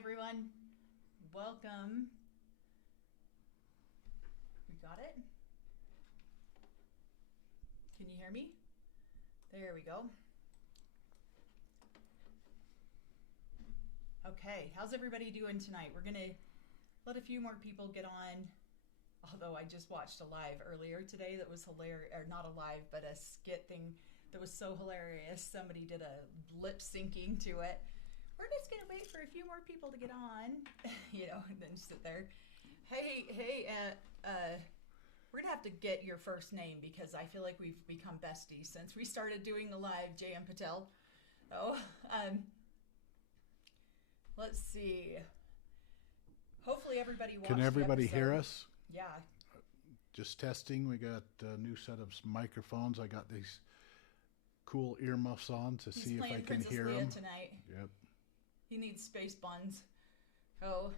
everyone. Welcome. We got it? Can you hear me? There we go. Okay, how's everybody doing tonight? We're gonna let a few more people get on, although I just watched a live earlier today that was hilarious, or not a live, but a skit thing that was so hilarious. Somebody did a lip syncing to it. We're just gonna wait for a few more people to get on, and then sit there. Hey, we're gonna have to get your first name because I feel like we've become besties since we started doing the live, J.M. Patel. Oh, let's see. Hopefully everybody watched. Can everybody hear us? Yeah. Just testing. We got a new set of microphones. I got these cool earmuffs on to see if I can hear them tonight. Yep. He needs space buns. Oh.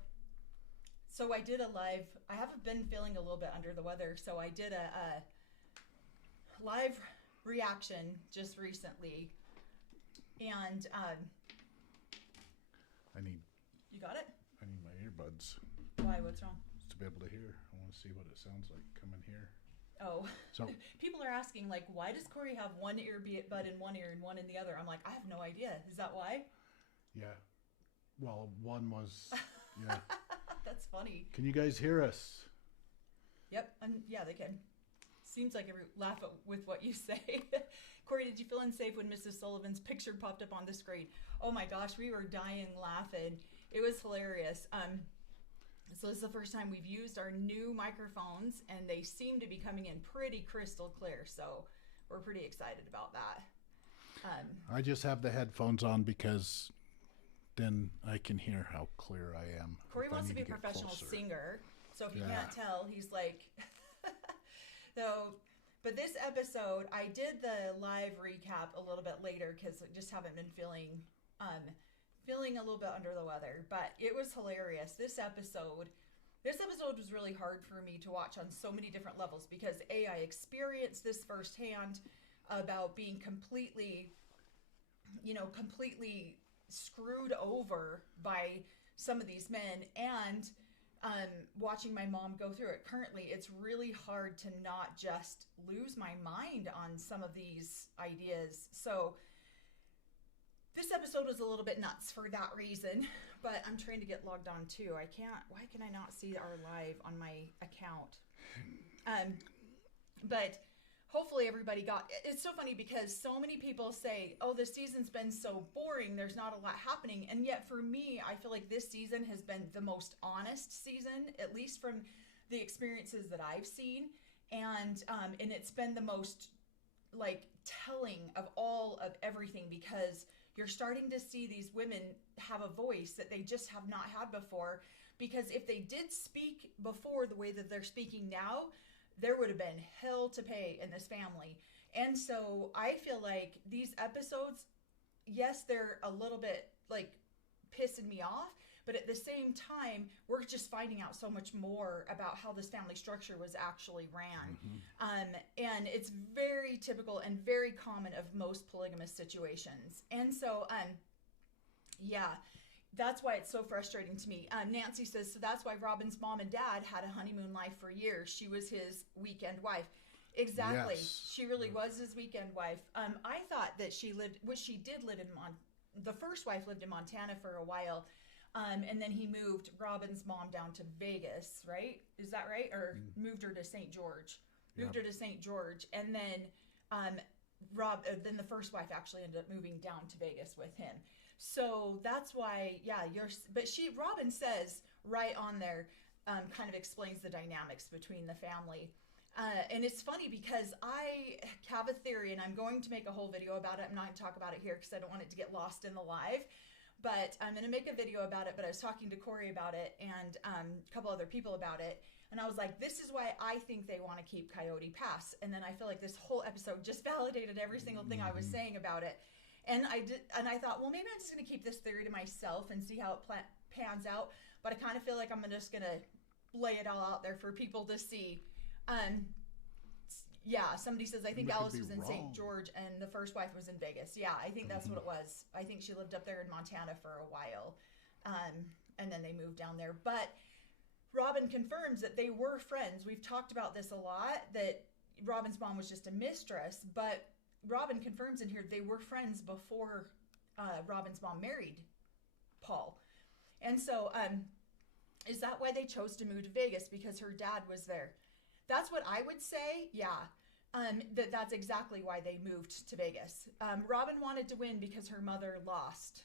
So I did a live. I haven't been feeling a little bit under the weather, so I did a live reaction just recently. And You got it? I need my earbuds. Why? What's wrong? To be able to hear. I want to see what it sounds like coming here. Oh. So people are asking, like, why does Cory have one earbud in one ear and one in the other? I'm like, I have no idea. Is that why? Yeah. Well, one was, yeah. That's funny. Can you guys hear us? Yep. Yeah, they can. Seems like every laugh with what you say. Cory, did you feel unsafe when Mrs. Sullivan's picture popped up on the screen? Oh my gosh, we were dying laughing. It was hilarious. So this is the first time we've used our new microphones, and they seem to be coming in pretty crystal clear. So we're pretty excited about that. I just have the headphones on because then I can hear how clear I am. Cory wants to be a professional singer, so if you can't tell, he's like... But this episode, I did the live recap a little bit later because I just haven't been feeling a little bit under the weather. But it was hilarious. This episode was really hard for me to watch on so many different levels because I experienced this firsthand about being completely screwed over by some of these men, and watching my mom go through it. Currently, it's really hard to not just lose my mind on some of these ideas. So this episode was a little bit nuts for that reason, but I'm trying to get logged on too. Why can I not see our live on my account? But hopefully everybody it's so funny because so many people say, oh, this season's been so boring, there's not a lot happening. And yet for me, I feel like this season has been the most honest season, at least from the experiences that I've seen. And it's been the most telling of all of everything, because you're starting to see these women have a voice that they just have not had before. Because if they did speak before the way that they're speaking now, there would have been hell to pay in this family. And so I feel like these episodes, yes, they're a little bit pissing me off, but at the same time, we're just finding out so much more about how this family structure was actually ran. Mm-hmm. And it's very typical and very common of most polygamous situations. And so, that's why it's so frustrating to me. Nancy says, so that's why Robin's mom and dad had a honeymoon life for years. She was his weekend wife. Exactly. Yes. She really was his weekend wife. I thought that she did live in the first wife lived in Montana for a while. And then he moved Robin's mom down to Vegas, right? Is that right? Or moved her to St. George. Moved her to St. George. And then then the first wife actually ended up moving down to Vegas with him. So that's why, Robin says right on there, kind of explains the dynamics between the family. And it's funny because I have a theory, and I'm going to make a whole video about it. I'm not going to talk about it here because I don't want it to get lost in the live. But I'm going to make a video about it. But I was talking to Cory about it and a couple other people about it. And I was like, this is why I think they want to keep Coyote Pass. And then I feel like this whole episode just validated every single thing I was saying about it. And I thought, well, maybe I'm just going to keep this theory to myself and see how it pans out. But I kind of feel like I'm just going to lay it all out there for people to see. Somebody says, I think Alice was in St. George and the first wife was in Vegas. Yeah, I think that's what it was. I think she lived up there in Montana for a while. and then they moved down there. But Robin confirms that they were friends. We've talked about this a lot, that Robin's mom was just a mistress, but Robin confirms in here they were friends before Robin's mom married Paul. And so is that why they chose to move to Vegas? Because her dad was there? That's what I would say. Yeah. That's exactly why they moved to Vegas. Robin wanted to win because her mother lost.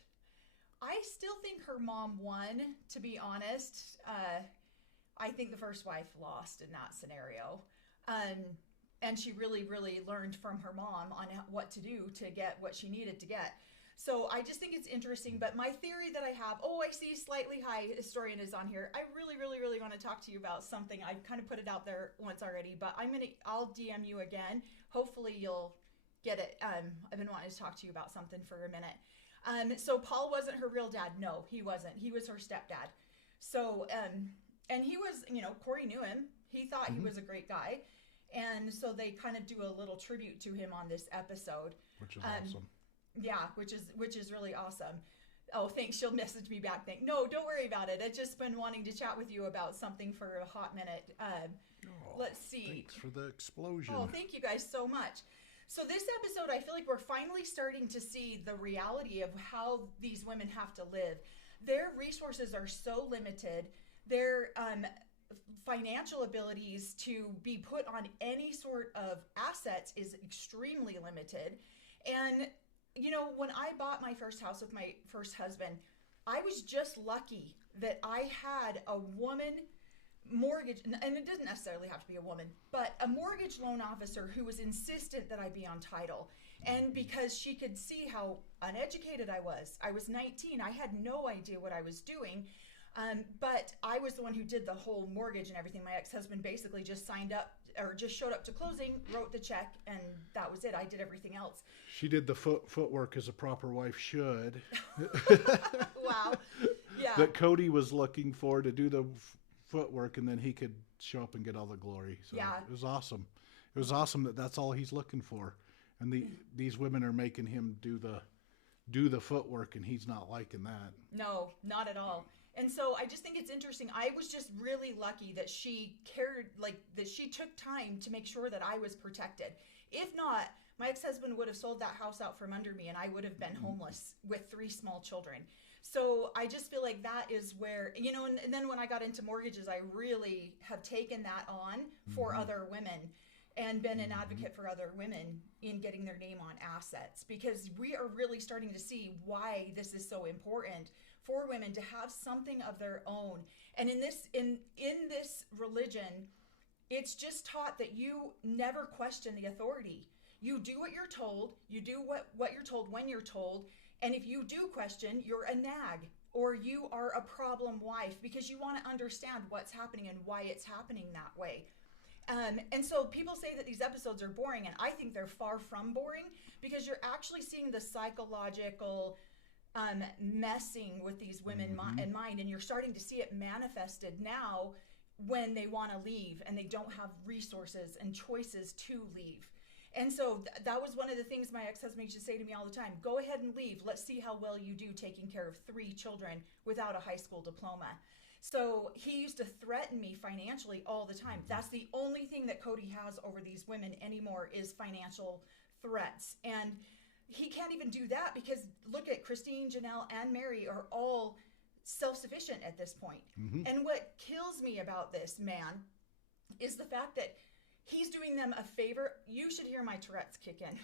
I still think her mom won, to be honest. I think the first wife lost in that scenario. And she really, really learned from her mom on what to do to get what she needed to get. So I just think it's interesting. But my theory that I have, I see Slightly High Historian is on here. I really, really, really want to talk to you about something. I've kind of put it out there once already, but I'll DM you again. Hopefully you'll get it. I've been wanting to talk to you about something for a minute. So Paul wasn't her real dad. No, he wasn't. He was her stepdad. So, and he was, Cory knew him. He thought he was a great guy. And so they kind of do a little tribute to him on this episode. Which is awesome. Yeah, which is really awesome. Oh, thanks. She'll message me back. No, don't worry about it. I've just been wanting to chat with you about something for a hot minute. Let's see. Thanks for the explosion. Oh, thank you guys so much. So this episode, I feel like we're finally starting to see the reality of how these women have to live. Their resources are so limited. Their financial abilities to be put on any sort of assets is extremely limited. And when I bought my first house with my first husband, I was just lucky that I had a woman mortgage, and it doesn't necessarily have to be a woman, but a mortgage loan officer who was insistent that I be on title. And because she could see how uneducated I was 19. I had no idea what I was doing. But I was the one who did the whole mortgage and everything. My ex-husband basically just signed up or just showed up to closing, wrote the check, and that was it. I did everything else. She did the footwork as a proper wife should. Wow. Yeah. That Cody was looking for to do the footwork, and then he could show up and get all the glory. So yeah. It was awesome. It was awesome that that's all he's looking for. And these women are making him do the footwork, and he's not liking that. No, not at all. And so I just think it's interesting. I was just really lucky that she cared, that she took time to make sure that I was protected. If not, my ex-husband would have sold that house out from under me, and I would have been homeless with 3 small children. So I just feel like that is where, and then when I got into mortgages, I really have taken that on for other women and been an advocate for other women in getting their name on assets, because we are really starting to see why this is so important for women to have something of their own. And in this religion, it's just taught that you never question the authority. You do what you're told, you do what you're told when you're told, and if you do question, you're a nag, or you are a problem wife, because you want to understand what's happening and why it's happening that way. And so people say that these episodes are boring, and I think they're far from boring, because you're actually seeing the psychological messing with these women in mind, and you're starting to see it manifested now when they want to leave and they don't have resources and choices to leave. And so that was one of the things my ex-husband used to say to me all the time: go ahead and leave. Let's see how well you do taking care of 3 children without a high school diploma. So he used to threaten me financially all the time. That's the only thing that Cody has over these women anymore, is financial threats. And he can't even do that, because look at Christine, Janelle, and Mary are all self-sufficient at this point. And what kills me about this man is the fact that he's doing them a favor. You should hear my Tourette's kick in.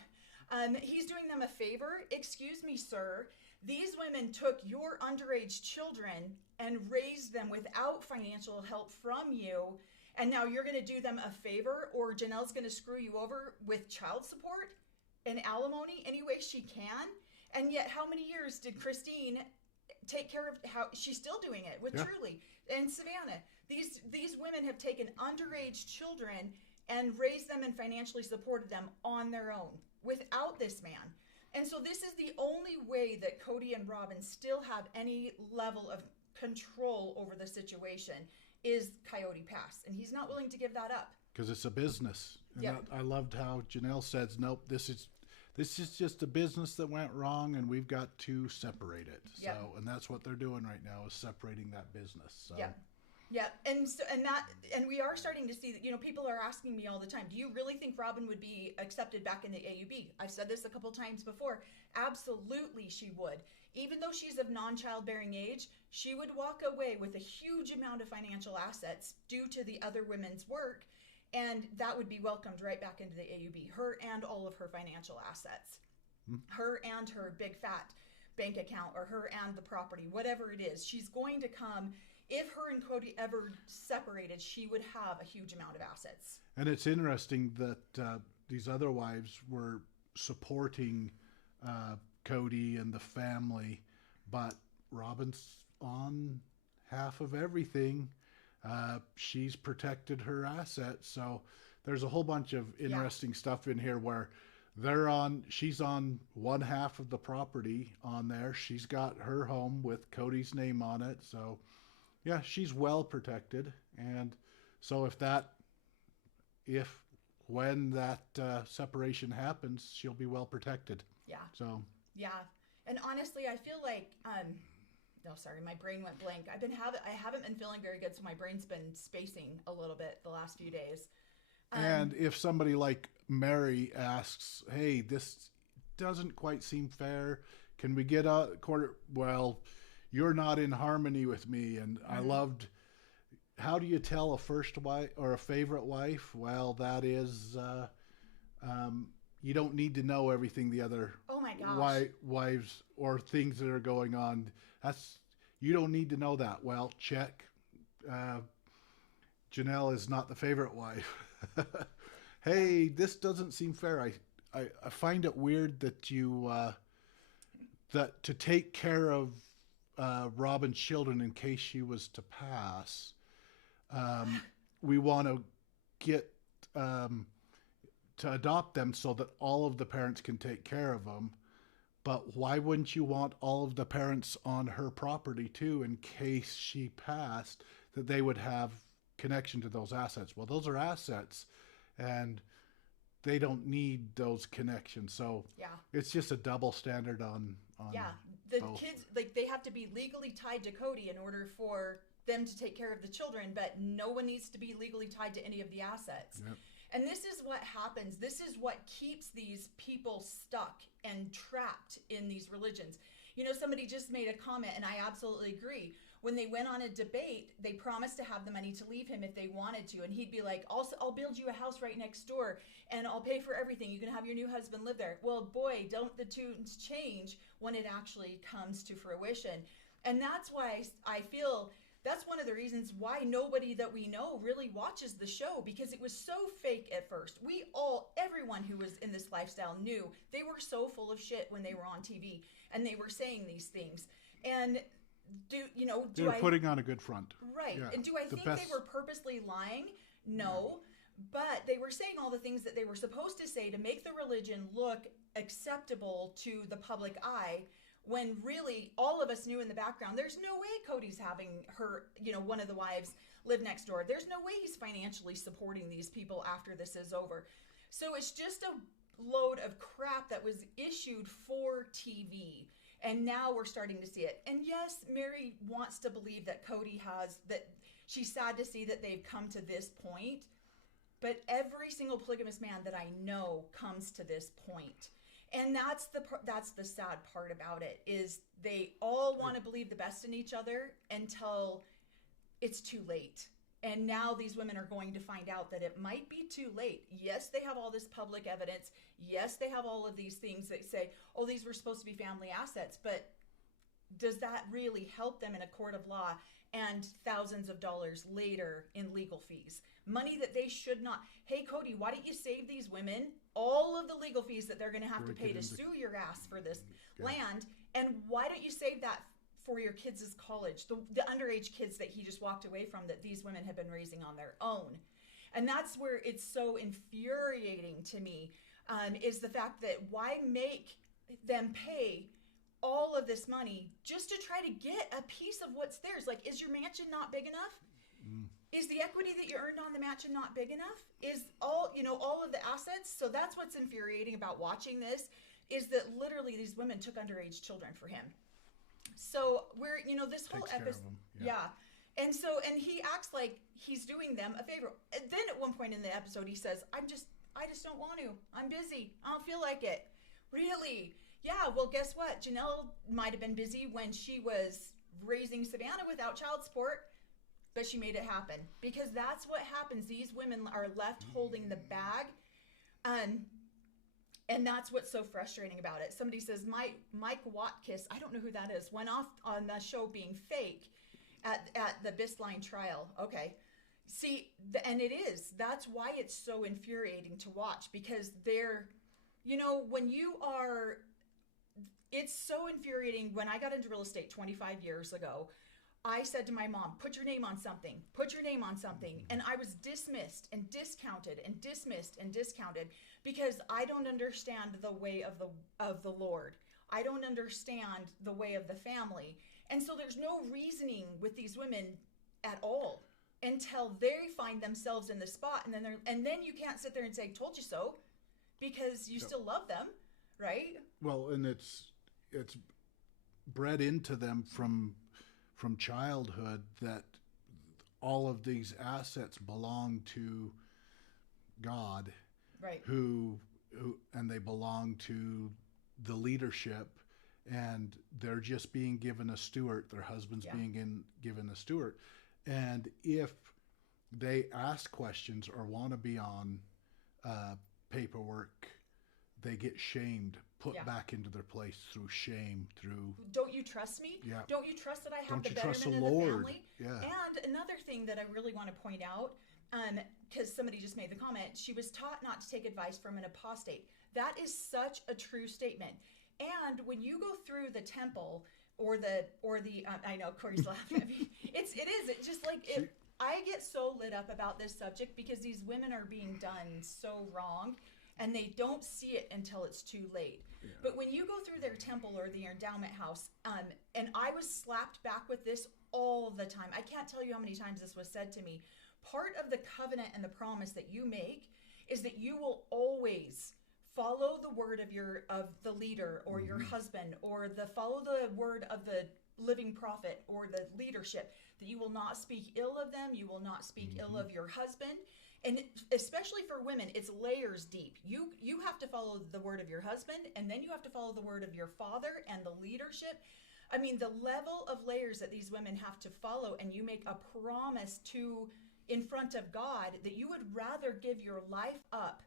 He's doing them a favor. Excuse me, sir. These women took your underage children and raised them without financial help from you. And now you're going to do them a favor, or Janelle's going to screw you over with child support and alimony any way she can. And yet, how many years did Christine take care of? How she's still doing it with Truly and Savannah. These women have taken underage children and raised them and financially supported them on their own without this man. And so this is the only way that Cody and Robin still have any level of control over the situation, is Coyote Pass. And he's not willing to give that up. Because it's a business. And I loved how Janelle says, nope, this this is just a business that went wrong, and we've got to separate it. Yep. So, and that's what they're doing right now, is separating that business. So. Yeah. Yeah, and we are starting to see that, you know, people are asking me all the time, do you really think Robin would be accepted back in the AUB? I've said this a couple times before. Absolutely she would. Even though she's of non-childbearing age, she would walk away with a huge amount of financial assets due to the other women's work, and that would be welcomed right back into the AUB, her and all of her financial assets. Her and her big fat bank account, or her and the property, whatever it is. She's going to come. If her and Cody ever separated, she would have a huge amount of assets. And it's interesting that these other wives were supporting Cody and the family, but Robin's on half of everything. She's protected her assets. So there's a whole bunch of interesting stuff in here where she's on one half of the property on there. She's got her home with Cody's name on it. So yeah, she's well protected. And so when that separation happens, she'll be well protected. Yeah. So. Yeah. And honestly, I feel like, my brain went blank. I haven't been feeling very good. So my brain's been spacing a little bit the last few days. And if somebody like Mary asks, hey, this doesn't quite seem fair. Can we get a quarter? Well, you're not in harmony with me. And I loved, how do you tell a first wife or a favorite wife? Well, that is, you don't need to know everything the other wives or things that are going on. You don't need to know that. Well, check. Janelle is not the favorite wife. Hey, this doesn't seem fair. I find it weird that you that to take care of Robin's children in case she was to pass, we want to get to adopt them so that all of the parents can take care of them. But why wouldn't you want all of the parents on her property too, in case she passed, that they would have connection to those assets? Well, those are assets, and they don't need those connections. So it's just a double standard on the both. Kids, like, they have to be legally tied to Cody in order for them to take care of the children, but no one needs to be legally tied to any of the assets. Yep. And this is what happens. This is what keeps these people stuck and trapped in these religions. You know, somebody just made a comment, and I absolutely agree. When they went on a debate, they promised to have the money to leave him if they wanted to. And he'd be like, I'll build you a house right next door, and I'll pay for everything. You can have your new husband live there. Well, boy, don't the tunes change when it actually comes to fruition. And that's why I feel that's one of the reasons why nobody that we know really watches the show, because it was so fake at first. Everyone who was in this lifestyle knew they were so full of shit when they were on TV and they were saying these things. And they were putting on a good front. Right. Yeah. And do I think they were purposely lying? No. But they were saying all the things that they were supposed to say to make the religion look acceptable to the public eye, when really all of us knew in the background, there's no way Cody's having her, one of the wives live next door. There's no way he's financially supporting these people after this is over. So it's just a load of crap that was issued for TV. And now we're starting to see it. And yes, Mary wants to believe that Cody that she's sad to see that they've come to this point. But every single polygamous man that I know comes to this point. And that's the sad part about it, is they all want to believe the best in each other until it's too late. And now these women are going to find out that it might be too late. Yes, they have all this public evidence. Yes, they have all of these things that say, oh, these were supposed to be family assets. But does that really help them in a court of law and thousands of dollars later in legal fees? Money that they should not. Hey, Cody, why don't you save these women all of the legal fees that they're going to have to pay to sue your ass for this land? And why don't you save that for your kids' college, the underage kids that he just walked away from, that these women have been raising on their own? And that's where it's so infuriating to me, is the fact that why make them pay all of this money just to try to get a piece of what's theirs? Like, is your mansion not big enough? Is the equity that you earned on the mansion not big enough? Is all of the assets? So that's what's infuriating about watching this, is that literally these women took underage children for him. So we're, this whole episode, yeah. And he acts like he's doing them a favor. And then at one point in the episode, he says, I just don't want to. I'm busy. I don't feel like it. Really? Yeah. Well, guess what? Janelle might have been busy when she was raising Savannah without child support. But she made it happen, because that's what happens. These women are left holding the bag. And that's what's so frustrating about it. Somebody says, Mike Watkiss, I don't know who that is, went off on the show being fake at the Bisline trial. Okay. See, and it is. That's why it's so infuriating to watch, because they're, when you are, it's so infuriating. When I got into real estate 25 years ago, I said to my mom, put your name on something, and I was dismissed and discounted and dismissed and discounted, because I don't understand the way of the Lord. I don't understand the way of the family. And so there's no reasoning with these women at all until they find themselves in the spot, and then you can't sit there and say, told you so, because you still love them, right? Well, and it's bred into them from childhood that all of these assets belong to God, right? Who and they belong to the leadership, and they're just being given a steward. Their husband's being given a steward, and if they ask questions or want to be on paperwork, they get shamed, put back into their place through shame, through... Don't you trust me? Yeah. Don't you trust that I have Don't the you betterment trust the of Lord? the family? Yeah. And another thing that I really want to point out, because somebody just made the comment, she was taught not to take advice from an apostate. That is such a true statement. And when you go through the temple or the I know Cory's laughing at me. It's just like it. I get so lit up about this subject because these women are being done so wrong, and they don't see it until it's too late. Yeah. But when you go through their temple or the endowment house, and I was slapped back with this all the time. I can't tell you how many times this was said to me. Part of the covenant and the promise that you make is that you will always follow the word of the leader or your husband, or follow the word of the living prophet or the leadership, that you will not speak ill of them, you will not speak ill of your husband. And especially for women, it's layers deep. You have to follow the word of your husband, and then you have to follow the word of your father and the leadership. I mean, the level of layers that these women have to follow, and you make a promise in front of God that you would rather give your life up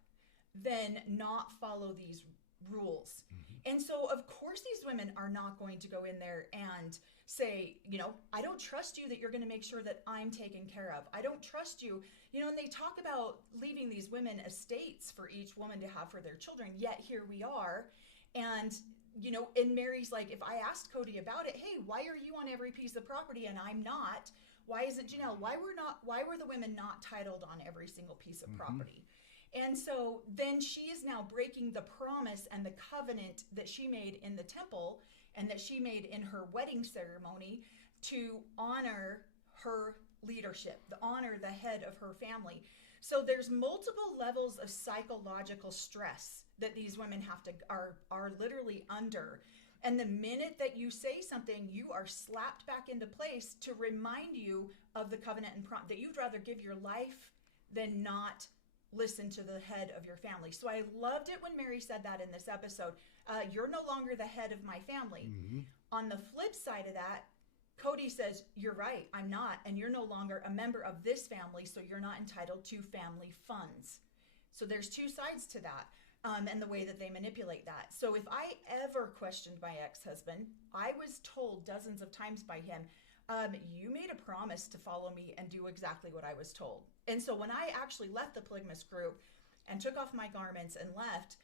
than not follow these rules. And so, of course, these women are not going to go in there and say, I don't trust you that you're going to make sure that I'm taken care of. I don't trust you. And they talk about leaving these women estates for each woman to have for their children. Yet here we are. And, and Mary's like, if I asked Cody about it, hey, why are you on every piece of property and I'm not? Why isn't Janelle? Why were the women not titled on every single piece of property? And so then she is now breaking the promise and the covenant that she made in the temple and that she made in her wedding ceremony to honor her leadership, to honor the head of her family. So there's multiple levels of psychological stress that these women are literally under. And the minute that you say something, you are slapped back into place to remind you of the covenant and that you'd rather give your life than not listen to the head of your family. So I loved it when Mary said that in this episode. You're no longer the head of my family. On the flip side of that, Cody says, you're right, I'm not. And you're no longer a member of this family, so you're not entitled to family funds. So there's two sides to that, and the way that they manipulate that. So if I ever questioned my ex-husband, I was told dozens of times by him, you made a promise to follow me and do exactly what I was told. And so when I actually left the polygamist group and took off my garments and left,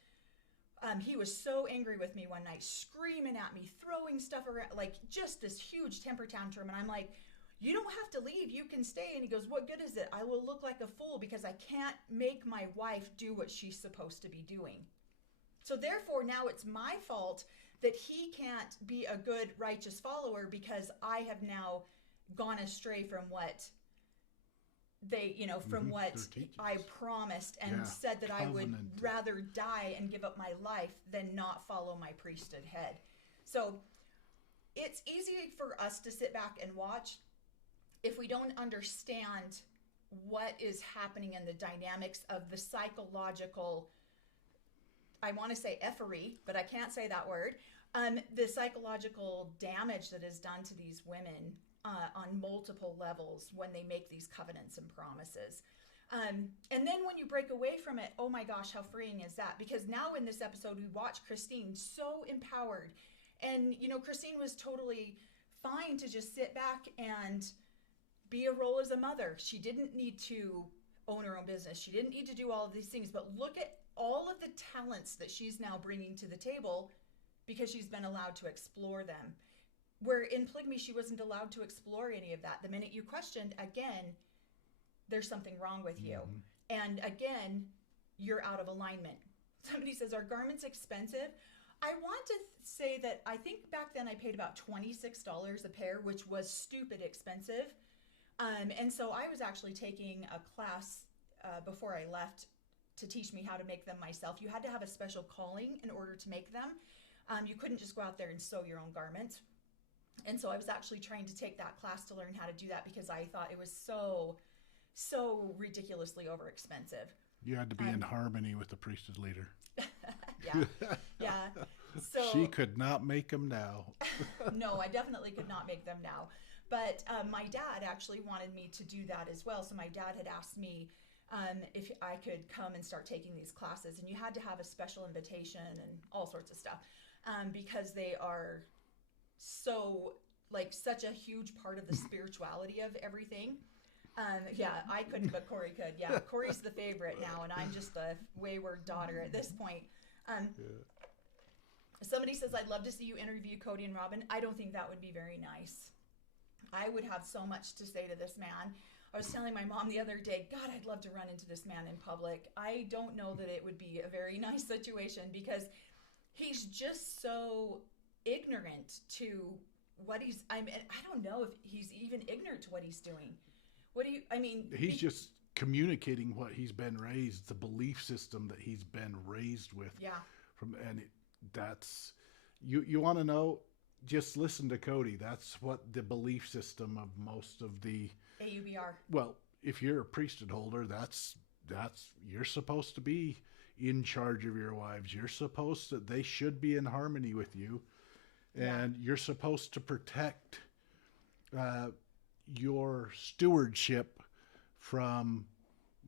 he was so angry with me one night, screaming at me, throwing stuff around, like just this huge temper tantrum. And I'm like, you don't have to leave, you can stay. And he goes, what good is it? I will look like a fool because I can't make my wife do what she's supposed to be doing. So therefore now it's my fault that he can't be a good, righteous follower because I have now gone astray from what they, from what I promised and said that I would rather die and give up my life than not follow my priesthood head. So it's easy for us to sit back and watch if we don't understand what is happening in the dynamics of the psychological, I want to say effery, but I can't say that word, the psychological damage that is done to these women on multiple levels when they make these covenants and promises. And then when you break away from it, oh my gosh, how freeing is that? Because now in this episode, we watch Christine so empowered. And, Christine was totally fine to just sit back and be a role as a mother. She didn't need to own her own business. She didn't need to do all of these things. But look at all of the talents that she's now bringing to the table because she's been allowed to explore them. Where in polygamy, she wasn't allowed to explore any of that. The minute you questioned, again, there's something wrong with you. And again, you're out of alignment. Somebody says, are garments expensive? I want to say that I think back then I paid about $26 a pair, which was stupid expensive. And so I was actually taking a class before I left to teach me how to make them myself. You had to have a special calling in order to make them. You couldn't just go out there and sew your own garment. And so I was actually trying to take that class to learn how to do that because I thought it was so ridiculously overexpensive. You had to be in harmony with the priesthood leader. Yeah. So she could not make them now. No, I definitely could not make them now. But my dad actually wanted me to do that as well. So my dad had asked me if I could come and start taking these classes. And you had to have a special invitation and all sorts of stuff because they are so, such a huge part of the spirituality of everything. I couldn't, but Cory could. Yeah, Cory's the favorite now, and I'm just a wayward daughter at this point. Somebody says, I'd love to see you interview Cody and Robin. I don't think that would be very nice. I would have so much to say to this man. I was telling my mom the other day, God, I'd love to run into this man in public. I don't know that it would be a very nice situation because he's just so ignorant to what I don't know if he's even ignorant to what he's doing. He's just communicating what he's been raised, the belief system that he's been raised with. Yeah. That's, you want to know, just listen to Cody. That's what the belief system of most of the AUB are. Well, if you're a priesthood holder, that's you're supposed to be in charge of your wives. They should be in harmony with you. And you're supposed to protect your stewardship from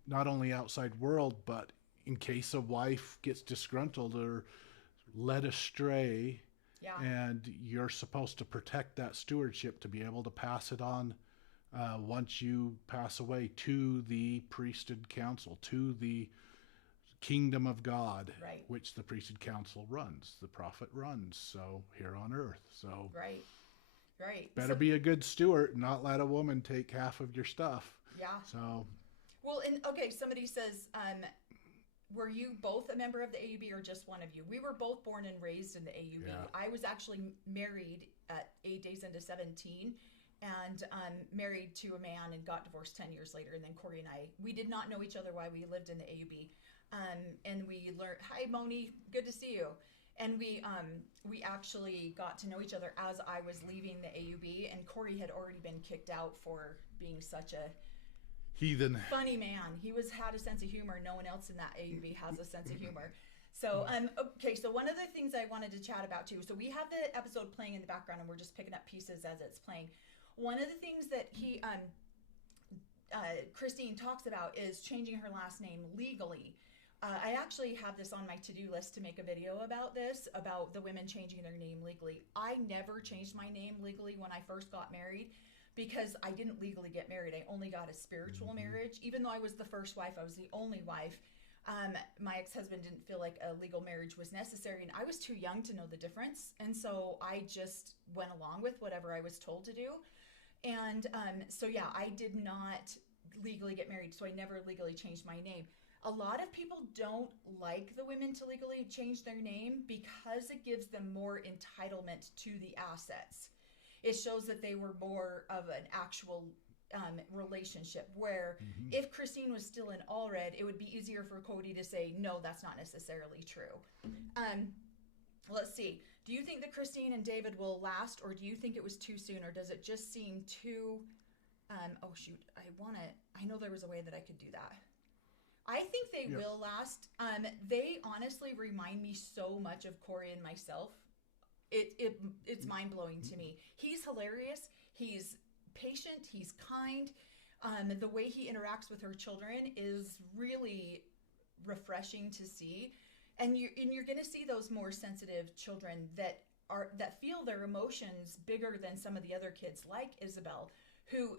not only outside world, but in case a wife gets disgruntled or led astray, and you're supposed to protect that stewardship to be able to pass it on once you pass away to the priesthood council, to the kingdom of God, which the priesthood council runs, the prophet runs, so here on earth. So right. Better be a good steward and not let a woman take half of your stuff. Yeah. So. Well, somebody says, were you both a member of the AUB or just one of you? We were both born and raised in the AUB. Yeah. I was actually married at 8 days into 17 and married to a man and got divorced 10 years later. And then Cory and we did not know each other while we lived in the AUB. And we learned, hi, Moni, good to see you. And we actually got to know each other as I was leaving the AUB, and Cory had already been kicked out for being such a heathen, funny man. He had a sense of humor. No one else in that AUB has a sense of humor. So, okay, so one of the things I wanted to chat about too, so we have the episode playing in the background, and we're just picking up pieces as it's playing. One of the things that Christine talks about is changing her last name legally. I actually have this on my to-do list to make a video about this, about the women changing their name legally. I never changed my name legally when I first got married because I didn't legally get married. I only got a spiritual marriage. Even though I was the first wife, I was the only wife. My ex-husband didn't feel like a legal marriage was necessary, and I was too young to know the difference. And so I just went along with whatever I was told to do. And I did not legally get married, so I never legally changed my name. A lot of people don't like the women to legally change their name because it gives them more entitlement to the assets. It shows that they were more of an actual relationship, where if Christine was still in Allred, it would be easier for Cody to say, no, that's not necessarily true. Let's see. Do you think that Christine and David will last, or do you think it was too soon, or does it just seem too... oh, shoot. I know there was a way that I could do that. I think they will last. They honestly remind me so much of Cory and myself. It's mind-blowing to me. He's hilarious. He's patient. He's kind. The way he interacts with her children is really refreshing to see. And you're going to see those more sensitive children that feel their emotions bigger than some of the other kids, like Isabel, who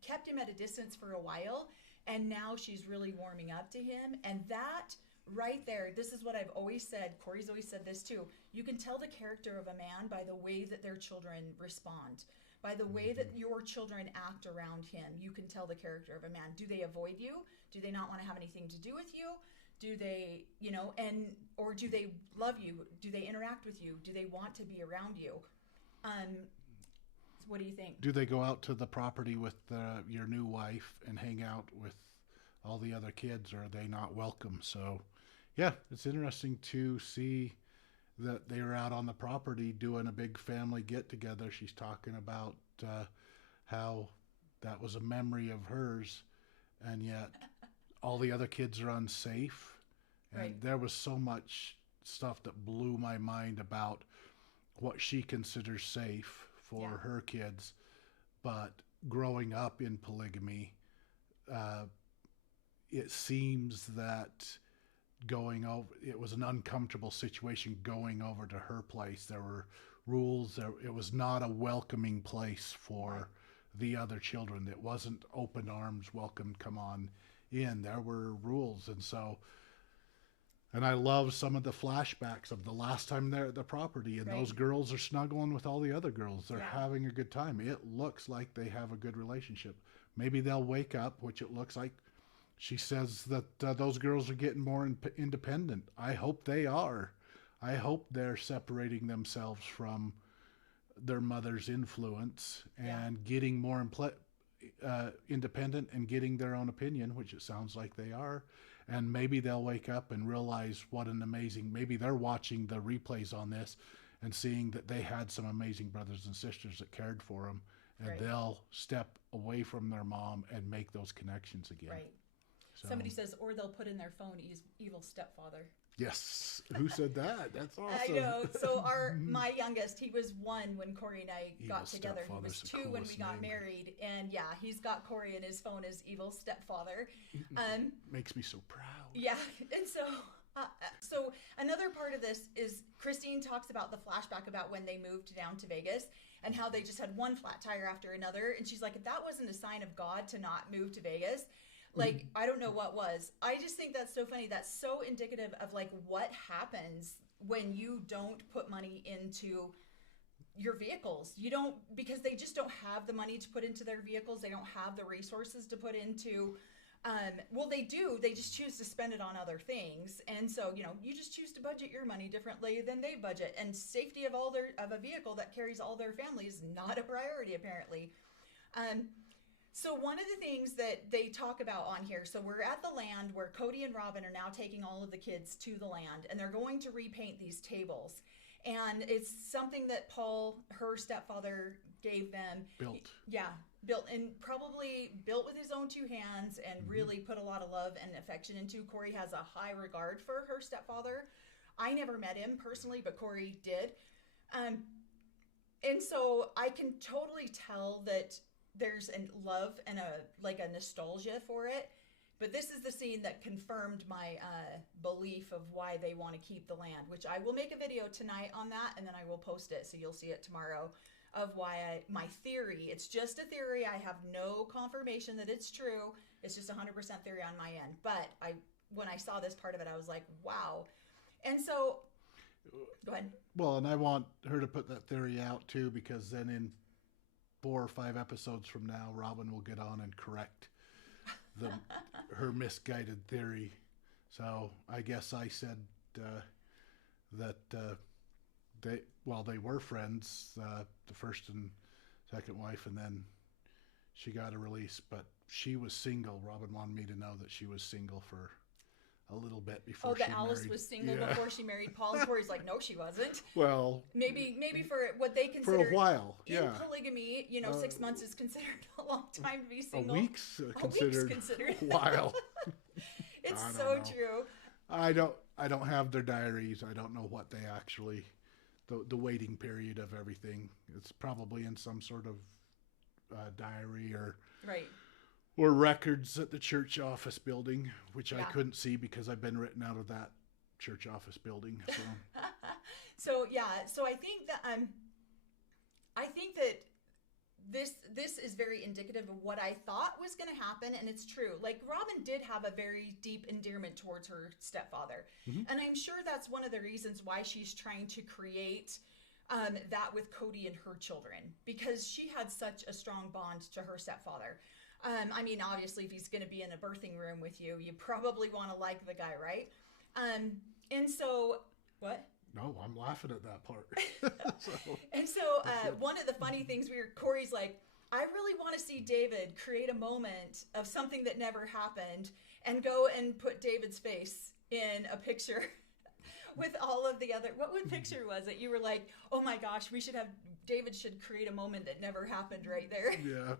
kept him at a distance for a while, and now she's really warming up to him. And that right there, this is what I've always said. Cory's always said this too. You can tell the character of a man by the way that their children respond, by the way that your children act around him. You can tell the character of a man. Do they avoid you? Do they not want to have anything to do with you? Do they, or do they love you? Do they interact with you? Do they want to be around you? What do you think? Do they go out to the property with your new wife and hang out with all the other kids, or are they not welcome? So, yeah, it's interesting to see that they were out on the property doing a big family get-together. She's talking about how that was a memory of hers, and yet all the other kids are unsafe. And right. There was so much stuff that blew my mind about what she considers safe for her kids. But growing up in polygamy, it seems that it was an uncomfortable situation going over to her place. There were rules. It was not a welcoming place for the other children. It wasn't open arms, welcome, come on in. There were rules. And I love some of the flashbacks of the last time they're at the property, and those girls are snuggling with all the other girls. They're having a good time. It looks like they have a good relationship. Maybe they'll wake up, which it looks like. She says that those girls are getting more independent. I hope they are. I hope they're separating themselves from their mother's influence and getting more independent and getting their own opinion, which it sounds like they are. And maybe they'll wake up and realize what an amazing, maybe they're watching the replays on this and seeing that they had some amazing brothers and sisters that cared for them, and they'll step away from their mom and make those connections again. Right. So, somebody says, or they'll put in their phone, evil stepfather. Yes. Who said that? That's awesome. I know. So my youngest, he was 1 when Cory and I got together. He was 2 when we got married. And he's got Cory in his phone as evil stepfather. Makes me so proud. Yeah. And so another part of this is Christine talks about the flashback about when they moved down to Vegas and how they just had one flat tire after another. And she's like, if that wasn't a sign of God to not move to Vegas, like, I don't know what was. I just think that's so funny. That's so indicative of, like, what happens when you don't put money into your vehicles. You don't, because they just don't have the money to put into their vehicles. They don't have the resources to put into, well, they do. They just choose to spend it on other things. And so, you just choose to budget your money differently than they budget. And safety of a vehicle that carries all their family is not a priority, apparently. So one of the things that they talk about on here, so we're at the land where Cody and Robin are now taking all of the kids to the land, and they're going to repaint these tables. And it's something that Paul, her stepfather, gave them. Built, and probably built with his own 2 hands and really put a lot of love and affection into. Cory has a high regard for her stepfather. I never met him personally, but Cory did. And so I can totally tell that there's a love and a nostalgia for it. But this is the scene that confirmed my belief of why they want to keep the land, which I will make a video tonight on that, and then I will post it, so you'll see it tomorrow, of why my theory, it's just a theory. I have no confirmation that it's true. It's just 100% theory on my end. But when I saw this part of it, I was like, wow. And so, go ahead. Well, and I want her to put that theory out too, because then in 4 or 5 episodes from now, Robin will get on and correct her misguided theory. So I guess I said that they were friends, the first and second wife, and then she got a release, but she was single. Robin wanted me to know that she was single for a little bit before she married. Oh, that Alice was single before she married Paul. And Cory's like, no, she wasn't. Well, maybe for what they consider for a while. In polygamy, 6 months is considered a long time to be single. A week's considered a while. It's so true. I don't have their diaries. I don't know what they actually, the waiting period of everything. It's probably in some sort of diary or right. Or records at the church office building, which I couldn't see because I've been written out of that church office building. So, so I think that this is very indicative of what I thought was going to happen, and it's true. Like, Robin did have a very deep endearment towards her stepfather, and I'm sure that's one of the reasons why she's trying to create that with Cody and her children, because she had such a strong bond to her stepfather. I mean, obviously, if he's going to be in a birthing room with you, you probably want to like the guy, right? And so, what? No, I'm laughing at that part. And so, one of the funny things Cory's like, I really want to see David create a moment of something that never happened and go and put David's face in a picture with all of the other, what picture was it? You were like, oh my gosh, David should create a moment that never happened right there. Yeah.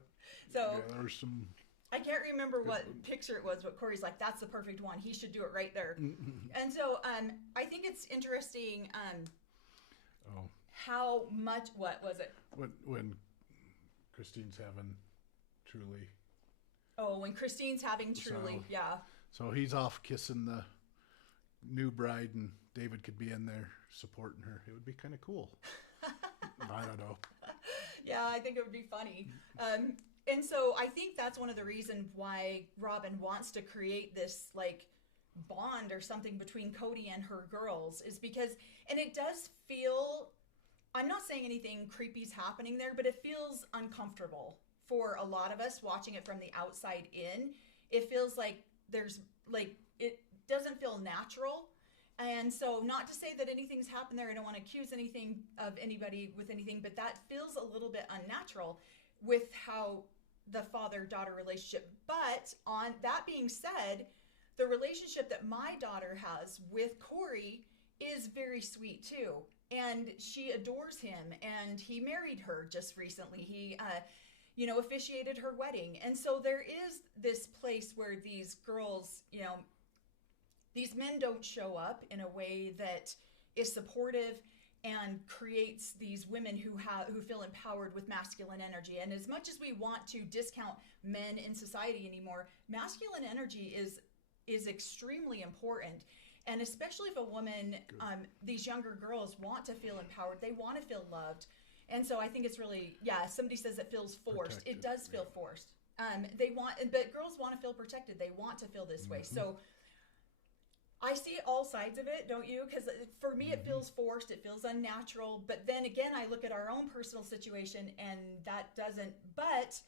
So there was some. I can't remember what picture it was, but Cory's like, that's the perfect one. He should do it right there. And so I think it's interesting how much, what was it? When Christine's having Truly. Oh, when Christine's having Truly, yeah. So he's off kissing the new bride, and David could be in there supporting her. It would be kind of cool. I don't know. Yeah, I think it would be funny. And so I think that's one of the reasons why Robin wants to create this like bond or something between Cody and her girls is because, and it does feel, I'm not saying anything creepy's happening there, but it feels uncomfortable for a lot of us watching it from the outside in. It feels like it doesn't feel natural. And so, not to say that anything's happened there, I don't want to accuse anything of anybody with anything, but that feels a little bit unnatural with how the father-daughter relationship. But on that being said, the relationship that my daughter has with Cory is very sweet too. And she adores him, and he married her just recently. He, officiated her wedding. And so there is this place where these girls, these men don't show up in a way that is supportive and creates these women who feel empowered with masculine energy. And as much as we want to discount men in society anymore, masculine energy is extremely important. And especially if a woman, these younger girls want to feel empowered, they want to feel loved. And so I think it's really, somebody says it feels forced. Protected, it does feel forced. But girls want to feel protected. They want to feel this way. So I see all sides of it, don't you? Because for me, it feels forced. It feels unnatural. But then again, I look at our own personal situation, and that doesn't. But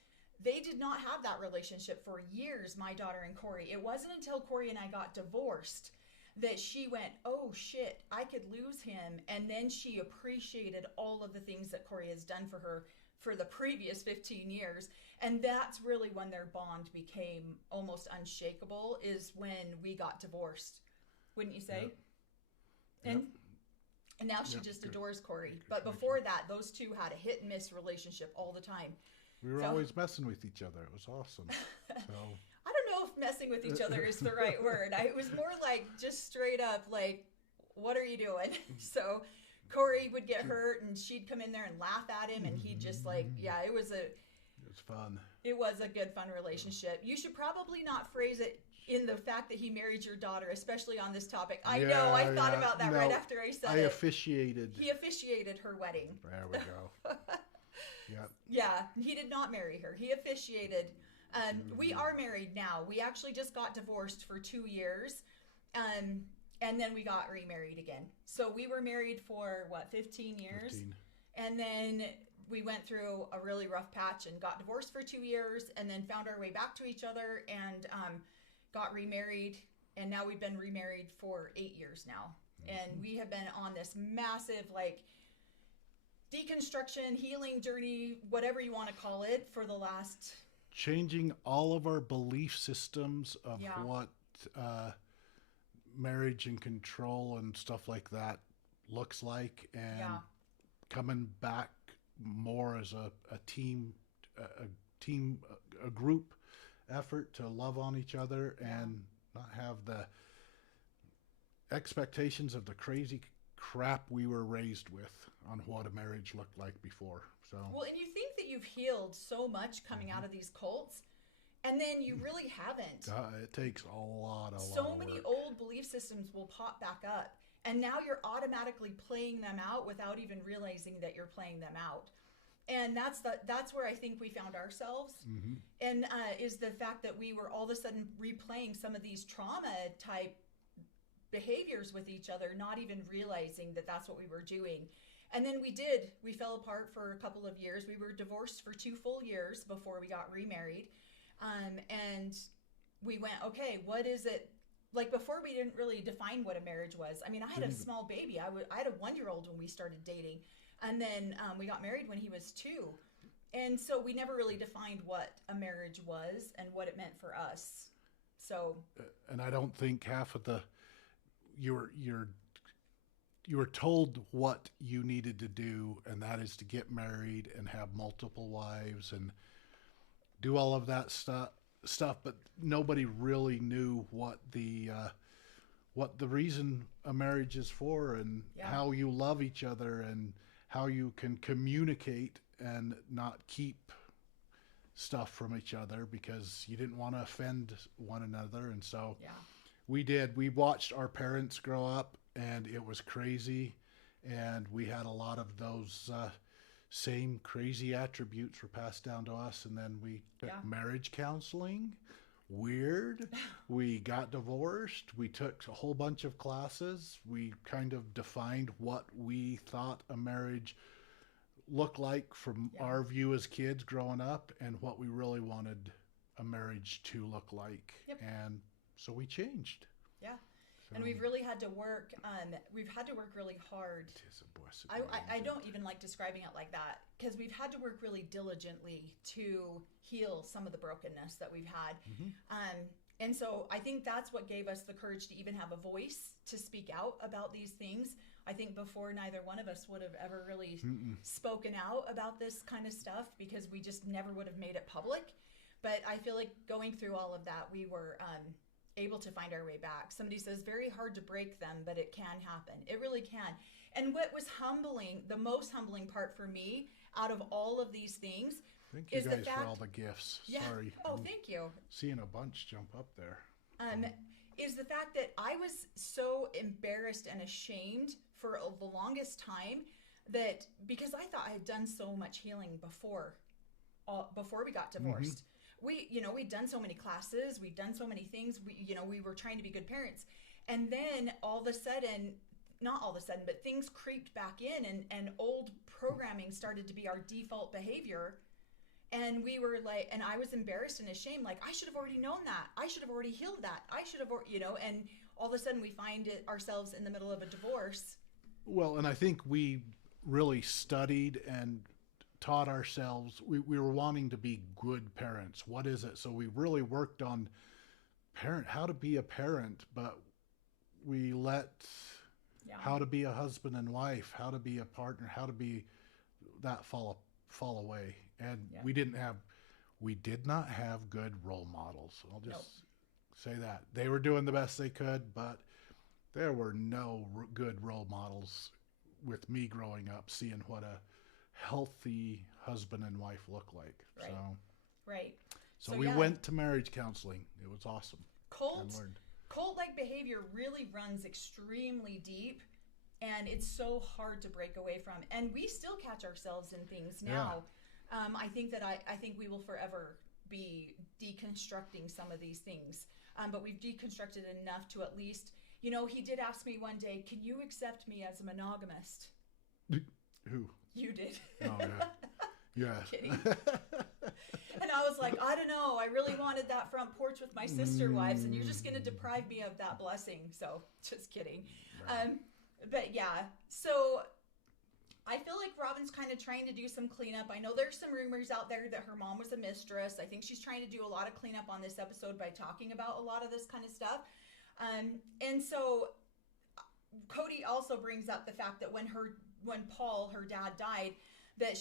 they did not have that relationship for years, my daughter and Cory. It wasn't until Cory and I got divorced that she went, oh shit, I could lose him. And then she appreciated all of the things that Cory has done for her for the previous 15 years. And that's really when their bond became almost unshakable, is when we got divorced. Wouldn't you say? Yep. And now she just adores Cory. But before that, those two had a hit and miss relationship all the time. We were always messing with each other. It was awesome. So I don't know if messing with each other is the right word. It was more like just straight up like, what are you doing? So Cory would get hurt and she'd come in there and laugh at him, and he'd just like, it was fun. It was a good, fun relationship. You should probably not phrase it in the fact that he married your daughter, especially on this topic. I know, I thought about that right after I said it. He officiated her wedding. There we go. Yeah, he did not marry her. He officiated. We are married now. We actually just got divorced for 2 years. And then we got remarried again. So we were married for, 15 years? 15. And then we went through a really rough patch and got divorced for 2 years, and then found our way back to each other and got remarried. And now we've been remarried for 8 years now. And we have been on this massive, deconstruction, healing journey, whatever you want to call it, for the last changing all of our belief systems of what marriage and control and stuff like that looks like, and coming back more as a team, a group effort to love on each other and not have the expectations of the crazy crap we were raised with on what a marriage looked like before. So well, and you think that you've healed so much coming out of these cults, and then you really haven't. It takes a lot many work. old belief systems will pop back up, and now you're automatically playing them out without even realizing that you're playing them out. And that's where I think we found ourselves, and is the fact that we were all of a sudden replaying some of these trauma type behaviors with each other, not even realizing that that's what we were doing. And then we fell apart for a couple of years. We were divorced for 2 full years before we got remarried. And we went, okay, what is it? Like before, we didn't really define what a marriage was. I mean, I had a small baby. I had a 1-year-old when we started dating. And then we got married when he was 2. And so we never really defined what a marriage was and what it meant for us. So. And I don't think half of you were told what you needed to do, and that is to get married and have multiple wives and do all of that stuff, but nobody really knew what the reason a marriage is for, and how you love each other, and how you can communicate and not keep stuff from each other because you didn't want to offend one another. And so we watched our parents grow up, and it was crazy, and we had a lot of those same crazy attributes were passed down to us. And then we took marriage counseling. Weird. We got divorced. We took a whole bunch of classes. We kind of defined what we thought a marriage looked like from our view as kids growing up, and what we really wanted a marriage to look like. And so we changed. And we've really had to work. We've had to work really hard. I don't even like describing it like that, because we've had to work really diligently to heal some of the brokenness that we've had. And so I think that's what gave us the courage to even have a voice to speak out about these things. I think before, neither one of us would have ever really spoken out about this kind of stuff, because we just never would have made it public. But I feel like going through all of that, we were able to find our way back. Somebody says very hard to break them, but it can happen. It really can. And what was humbling, the most humbling part for me out of all of these things, thank you guys for all the gifts. Sorry. Oh, thank you. Seeing a bunch jump up there. Is the fact that I was so embarrassed and ashamed for the longest time, that because I thought I had done so much healing before we got divorced. We'd done so many classes, we'd done so many things, we were trying to be good parents. And then all of a sudden, not all of a sudden, but things creeped back in, and old programming started to be our default behavior. And we were like, and I was embarrassed and ashamed, like, I should have already known that. I should have already healed that. I should have, and all of a sudden we find ourselves in the middle of a divorce. Well, and I think we really studied and taught ourselves. We were wanting to be good parents. What is it? So we really worked on how to be a parent, but we let how to be a husband and wife, how to be a partner, how to be that fall away. And we did not have good role models. I'll just say that. They were doing the best they could, but there were no good role models with me growing up, seeing what a healthy husband and wife look like. So we went to marriage counseling. It was awesome. Cult-like behavior really runs extremely deep, and it's so hard to break away from. And we still catch ourselves in things now. I think we will forever be deconstructing some of these things. But we've deconstructed enough to at least, he did ask me one day, can you accept me as a monogamist? Who? You did. Oh, yeah. Kidding. And I was like, I don't know. I really wanted that front porch with my sister wives, and you're just going to deprive me of that blessing. So just kidding. Right. But yeah, so I feel like Robin's kind of trying to do some cleanup. I know there's some rumors out there that her mom was a mistress. I think she's trying to do a lot of cleanup on this episode by talking about a lot of this kind of stuff. And so Cody also brings up the fact that when Paul, her dad, died, that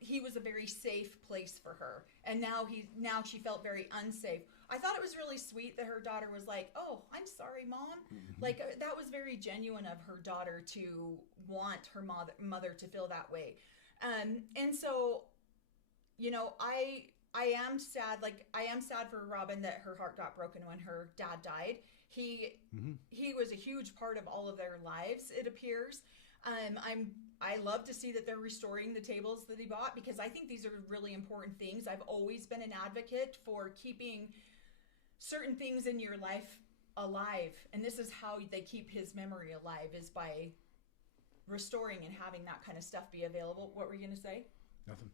he was a very safe place for her, and now she felt very unsafe. I thought it was really sweet that her daughter was like, "Oh, I'm sorry, Mom." Mm-hmm. Like that was very genuine of her daughter to want her mother to feel that way. And so, you know, I am sad. Like I am sad for Robin that her heart got broken when her dad died. He was a huge part of all of their lives, it appears. I love to see that they're restoring the tables that he bought, because I think these are really important things. I've always been an advocate for keeping certain things in your life alive, and this is how they keep his memory alive, is by restoring and having that kind of stuff be available. What were you going to say? Nothing.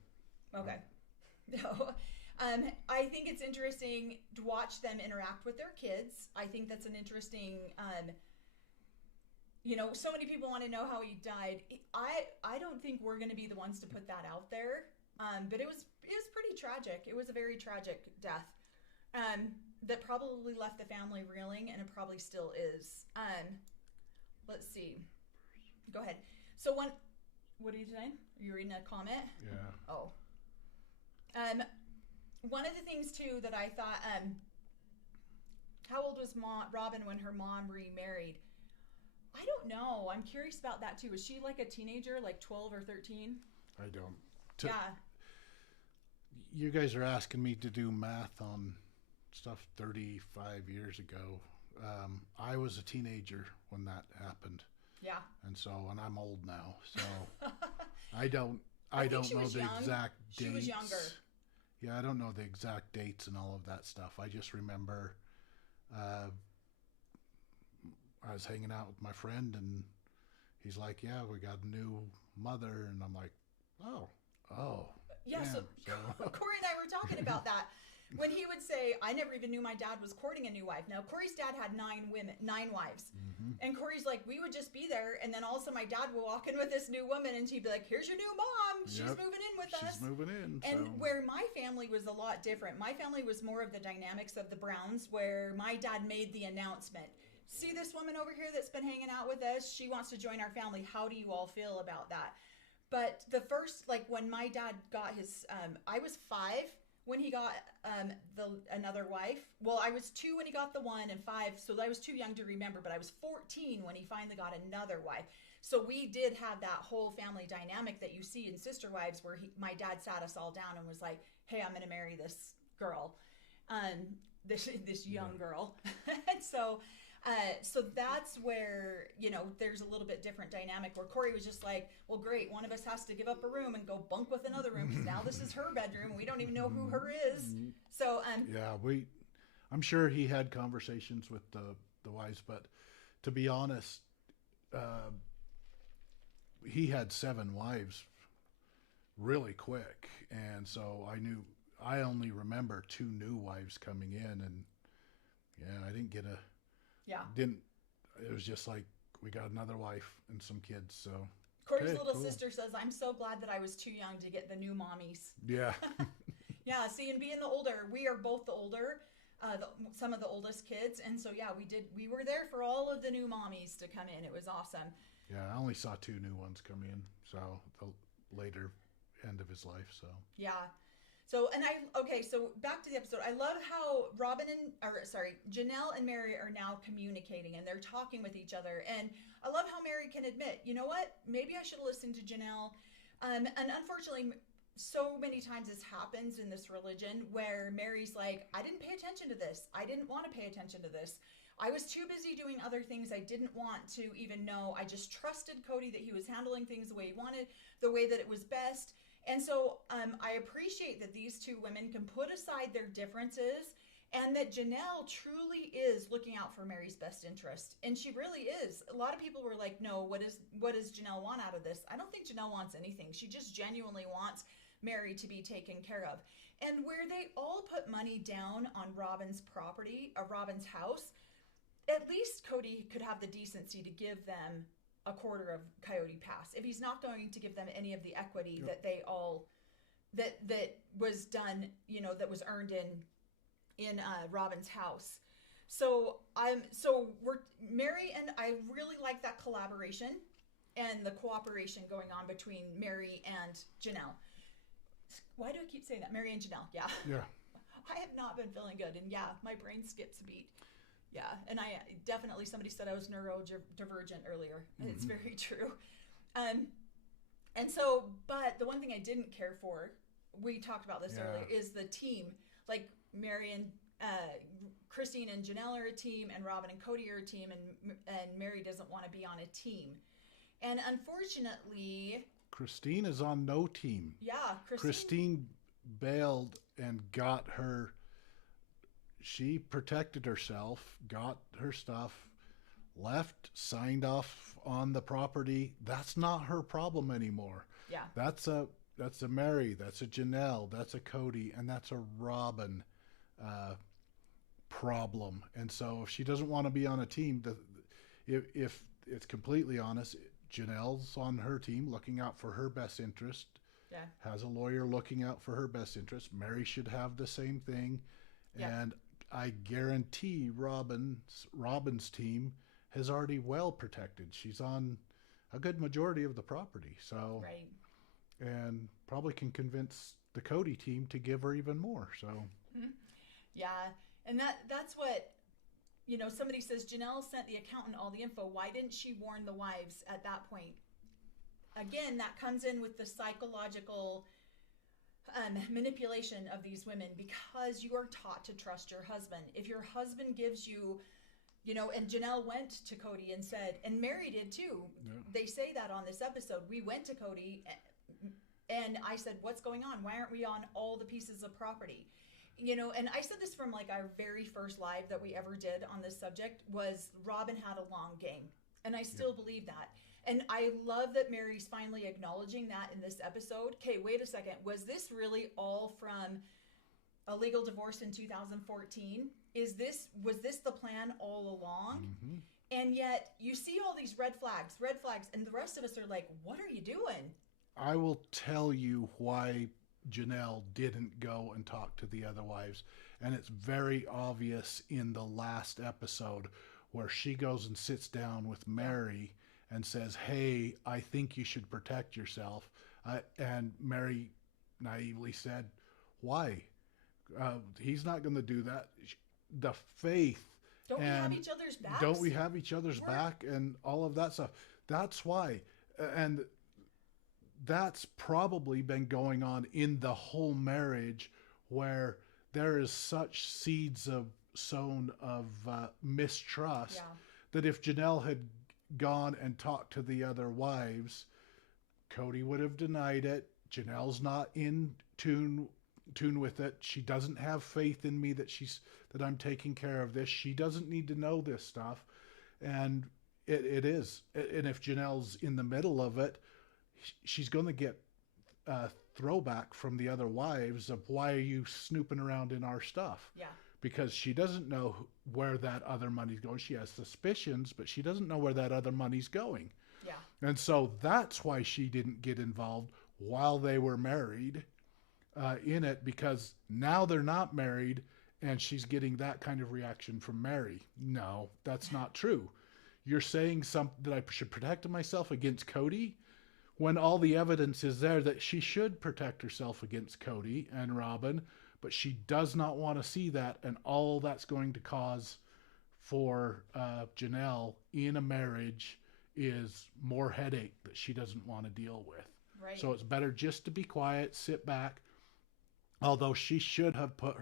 Okay. No. I think it's interesting to watch them interact with their kids. I think that's an interesting, you know, so many people want to know how he died. I don't think we're going to be the ones to put that out there. But it was pretty tragic. It was a very tragic death. That probably left the family reeling, and it probably still is. Let's see. Go ahead. So what are you saying? Are you reading a comment? Yeah. Oh. One of the things too that I thought, how old was Robin when her mom remarried? I don't know. I'm curious about that too. Was she like a teenager, like 12 or 13? I don't. Yeah. You guys are asking me to do math on stuff 35 years ago. I was a teenager when that happened. Yeah. And I'm old now. So I don't know the exact dates. She was younger. Yeah, I don't know the exact dates and all of that stuff. I just remember I was hanging out with my friend, and he's like, "Yeah, we got a new mother," and I'm like, "Oh." Yeah, so Cory and I were talking about that. When he would say, "I never even knew my dad was courting a new wife." Now, Cory's dad had 9 wives. Mm-hmm. And Cory's like, we would just be there, and then all of a sudden my dad would walk in with this new woman, and she'd be like, "Here's your new mom. She's moving in with us." She's moving in. And where my family was a lot different. My family was more of the dynamics of the Browns, where my dad made the announcement. "See this woman over here that's been hanging out with us? She wants to join our family. How do you all feel about that?" But the first, like when my dad got his, I was 5 when he got another wife. Well, I was 2 when he got the one, and 5, so I was too young to remember, but I was 14 when he finally got another wife. So we did have that whole family dynamic that you see in Sister Wives, where my dad sat us all down and was like, "Hey, I'm going to marry this girl, this young girl." And so that's where, you know, there's a little bit different dynamic, where Cory was just like, "Well, great, one of us has to give up a room and go bunk with another room, because now this is her bedroom. We don't even know who her is." So yeah, I'm sure he had conversations with the wives, but to be honest, he had 7 wives really quick, and so I only remember 2 new wives coming in, and I didn't get it was just like, we got another wife and some kids. So Cory's little sister says, "I'm so glad that I was too young to get the new mommies." Yeah. Yeah, see, and being the older, we are both the older, some of the oldest kids, and so yeah, we were there for all of the new mommies to come in. It was awesome. Yeah, I only saw 2 new ones come in, so the later end of his life. So yeah. So back to the episode. I love how Janelle and Mary are now communicating, and they're talking with each other. And I love how Mary can admit, you know what, maybe I should listen to Janelle. And unfortunately, so many times this happens in this religion, where Mary's like, "I didn't pay attention to this. I didn't want to pay attention to this. I was too busy doing other things. I didn't want to even know. I just trusted Cody that he was handling things the way he wanted, the way that it was best." And so I appreciate that these 2 women can put aside their differences, and that Janelle truly is looking out for Mary's best interest. And she really is. A lot of people were like, "No, what does Janelle want out of this?" I don't think Janelle wants anything. She just genuinely wants Mary to be taken care of. And where they all put money down on Robin's property, Robin's house, at least Cody could have the decency to give them a quarter of Coyote Pass. If he's not going to give them any of the equity that they all that was done, that was earned in Robin's house. So we're Mary, and I really like that collaboration and the cooperation going on between Mary and Janelle. Why do I keep saying that? Mary and Janelle, yeah. Yeah. I have not been feeling good, and yeah, my brain skips a beat. Yeah, and I definitely, somebody said I was neurodivergent earlier, and it's very true. And so, but the one thing I didn't care for, we talked about this earlier, is the team. Like Mary and Christine and Janelle are a team, and Robin and Cody are a team, and Mary doesn't want to be on a team. And unfortunately, Christine is on no team. Yeah, Christine bailed and got her. She protected herself, got her stuff, left, signed off on the property. That's not her problem anymore. Yeah. That's a Mary, that's a Janelle, that's a Cody, and that's a Robin problem. And so if she doesn't want to be on a team, if it's completely honest, Janelle's on her team looking out for her best interest. Yeah. Has a lawyer looking out for her best interest. Mary should have the same thing. Yeah. And I guarantee Robin's team has already well protected. She's on a good majority of the property. So, right. And probably can convince the Cody team to give her even more. So, yeah. And that's what, somebody says, Janelle sent the accountant all the info. Why didn't she warn the wives at that point? Again, that comes in with the psychological manipulation of these women, because you are taught to trust your husband. If your husband gives you, and Janelle went to Cody and said, and Mary did too. Yeah. They say that on this episode. We went to Cody and I said, what's going on? Why aren't we on all the pieces of property? And I said this from like our very first live that we ever did on this subject, was Robin had a long game. And I still believe that. And I love that Mary's finally acknowledging that in this episode. Okay, wait a second. Was this really all from a legal divorce in 2014? Was this the plan all along? Mm-hmm. And yet you see all these red flags, and the rest of us are like, what are you doing? I will tell you why Janelle didn't go and talk to the other wives. And it's very obvious in the last episode where she goes and sits down with Mary and says, hey, I think you should protect yourself. And Mary naively said, why? He's not going to do that. The faith. Don't we have each other's backs? Don't we have each other's back and all of that stuff? That's why. And that's probably been going on in the whole marriage, where there is such seeds sown of mistrust that if Janelle had gone and talked to the other wives, Cody would have denied it. Janelle's not in tune with it. She doesn't have faith in me that I'm taking care of this. She doesn't need to know this stuff. And it is. And if Janelle's in the middle of it, she's going to get throwback from the other wives of, why are you snooping around in our stuff? Yeah. Because she doesn't know where that other money's going. She has suspicions, but she doesn't know where that other money's going. Yeah. And so that's why she didn't get involved while they were married in it, because now they're not married and she's getting that kind of reaction from Mary. No, that's not true. You're saying that I should protect myself against Cody, when all the evidence is there that she should protect herself against Cody and Robin, but she does not want to see that, and all that's going to cause for Janelle in a marriage is more headache that she doesn't want to deal with. Right. So it's better just to be quiet, sit back, although she should have put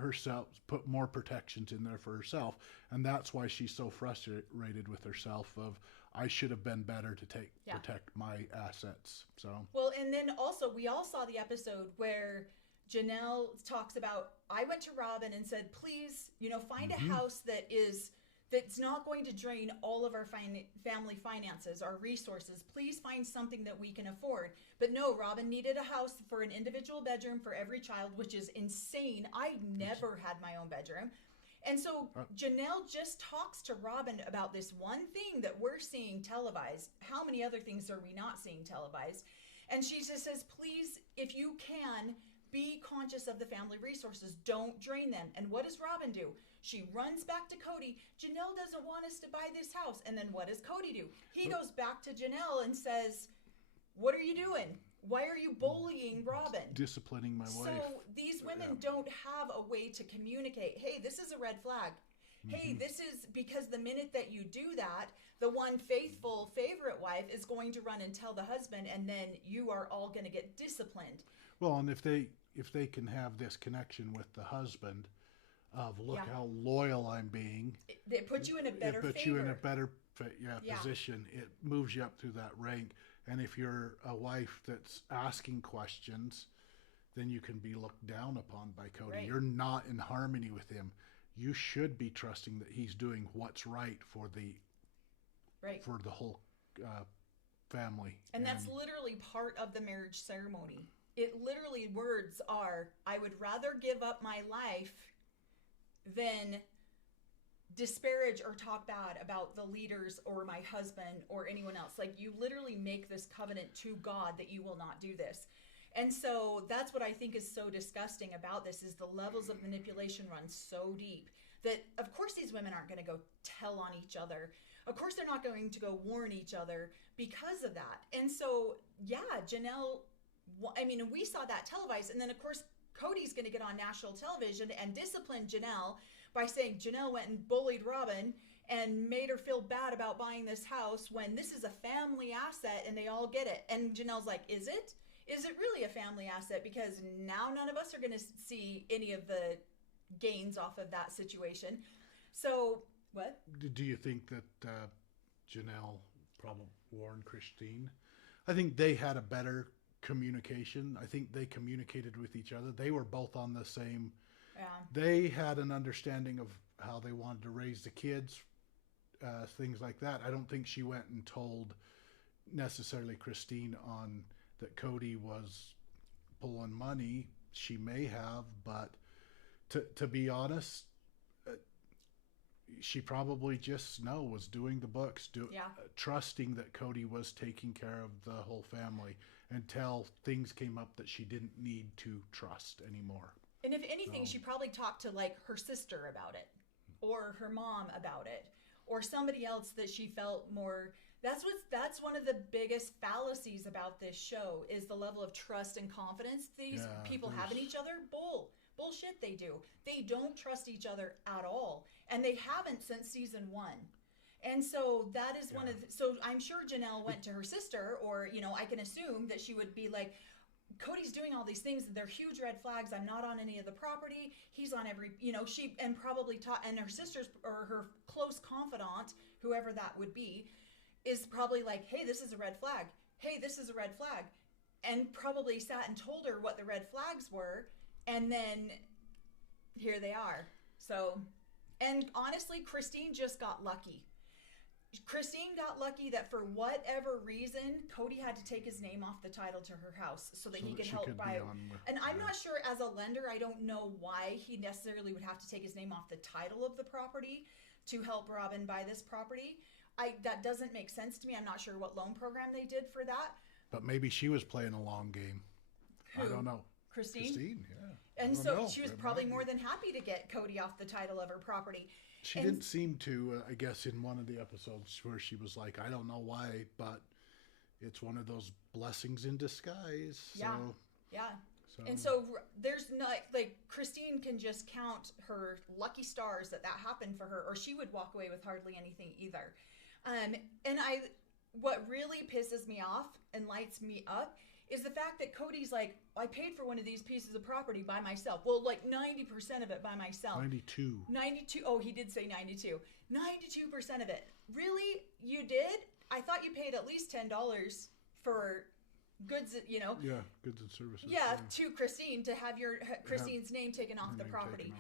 more protections in there for herself, and that's why she's so frustrated with herself of, I should have been better to protect my assets. So well, and then also we all saw the episode where Janelle talks about, I went to Robin and said, please, find a house that's not going to drain all of our family finances, our resources. Please find something that we can afford. But no, Robin needed a house for an individual bedroom for every child, which is insane. I never had my own bedroom. And so Janelle just talks to Robin about this one thing that we're seeing televised. How many other things are we not seeing televised? And she just says, please, if you can, be conscious of the family resources. Don't drain them. And what does Robin do? She runs back to Cody. Janelle doesn't want us to buy this house. And then what does Cody do? He goes back to Janelle and says, what are you doing? Why are you bullying Robin? Disciplining my wife. So these women don't have a way to communicate. Hey, this is a red flag. Hey, this is because the minute that you do that, the one faithful favorite wife is going to run and tell the husband, and then you are all going to get disciplined. Well, and if they can have this connection with the husband of look how loyal I'm being, it puts you in a better position. It moves you up through that rank. And if you're a wife that's asking questions, then you can be looked down upon by Cody. Right. You're not in harmony with him. You should be trusting that he's doing what's right for the whole family. And that's literally part of the marriage ceremony. It literally words are, I would rather give up my life than disparage or talk bad about the leaders or my husband or anyone else. Like, you literally make this covenant to God that you will not do this. And so that's what I think is so disgusting about this, is the levels of manipulation run so deep that of course these women aren't going to go tell on each other. Of course they're not going to go warn each other because of that. And so, Janelle, I mean, we saw that televised. And then of course Cody's going to get on national television and discipline Janelle by saying Janelle went and bullied Robin and made her feel bad about buying this house when this is a family asset and they all get it. And Janelle's like, is it? Is it really a family asset? Because now none of us are going to see any of the gains off of that situation. So, what? Do you think that Janelle probably warned Christine? I think they had a better communication. I think they communicated with each other. They were both on the same. Yeah. They had an understanding of how they wanted to raise the kids, things like that. I don't think she went and told necessarily Christine on that Cody was pulling money. She may have, but to be honest, she probably just was doing the books, trusting that Cody was taking care of the whole family until things came up that she didn't need to trust anymore. And if anything, she probably talked to like her sister about it, or her mom about it, or somebody else that she felt more. That's one of the biggest fallacies about this show, is the level of trust and confidence these people have in each other. Bullshit they do. They don't trust each other at all. And they haven't since season 1. And so that is one of the, so I'm sure Janelle went to her sister, or, I can assume that she would be like, Cody's doing all these things, they're huge red flags. I'm not on any of the property. He's on every, she, and probably taught, and her sister's, or her close confidant, whoever that would be, is probably like, hey, this is a red flag. Hey, this is a red flag. And probably sat and told her what the red flags were. And then here they are. So, and honestly, Christine just got lucky. Christine got lucky that for whatever reason, Cody had to take his name off the title to her house so that he could help buy it. And I'm not sure, as a lender, I don't know why he necessarily would have to take his name off the title of the property to help Robin buy this property. That doesn't make sense to me. I'm not sure what loan program they did for that. But maybe she was playing a long game. Who? I don't know. Christine, yeah. And so she was probably more than happy to get Cody off the title of her property. She didn't seem to, I guess, in one of the episodes where she was like, I don't know why, but it's one of those blessings in disguise. Yeah, So. And so there's not, like, Christine can just count her lucky stars that happened for her, or she would walk away with hardly anything either. And what really pisses me off and lights me up is the fact that Cody's like, I paid for one of these pieces of property by myself. Well, like 90% of it by myself. 92. Oh, he did say 92. 92% of it. Really? You did? I thought you paid at least $10 for goods, Yeah, goods and services. Yeah, to Christine, to have Christine's name taken off the property.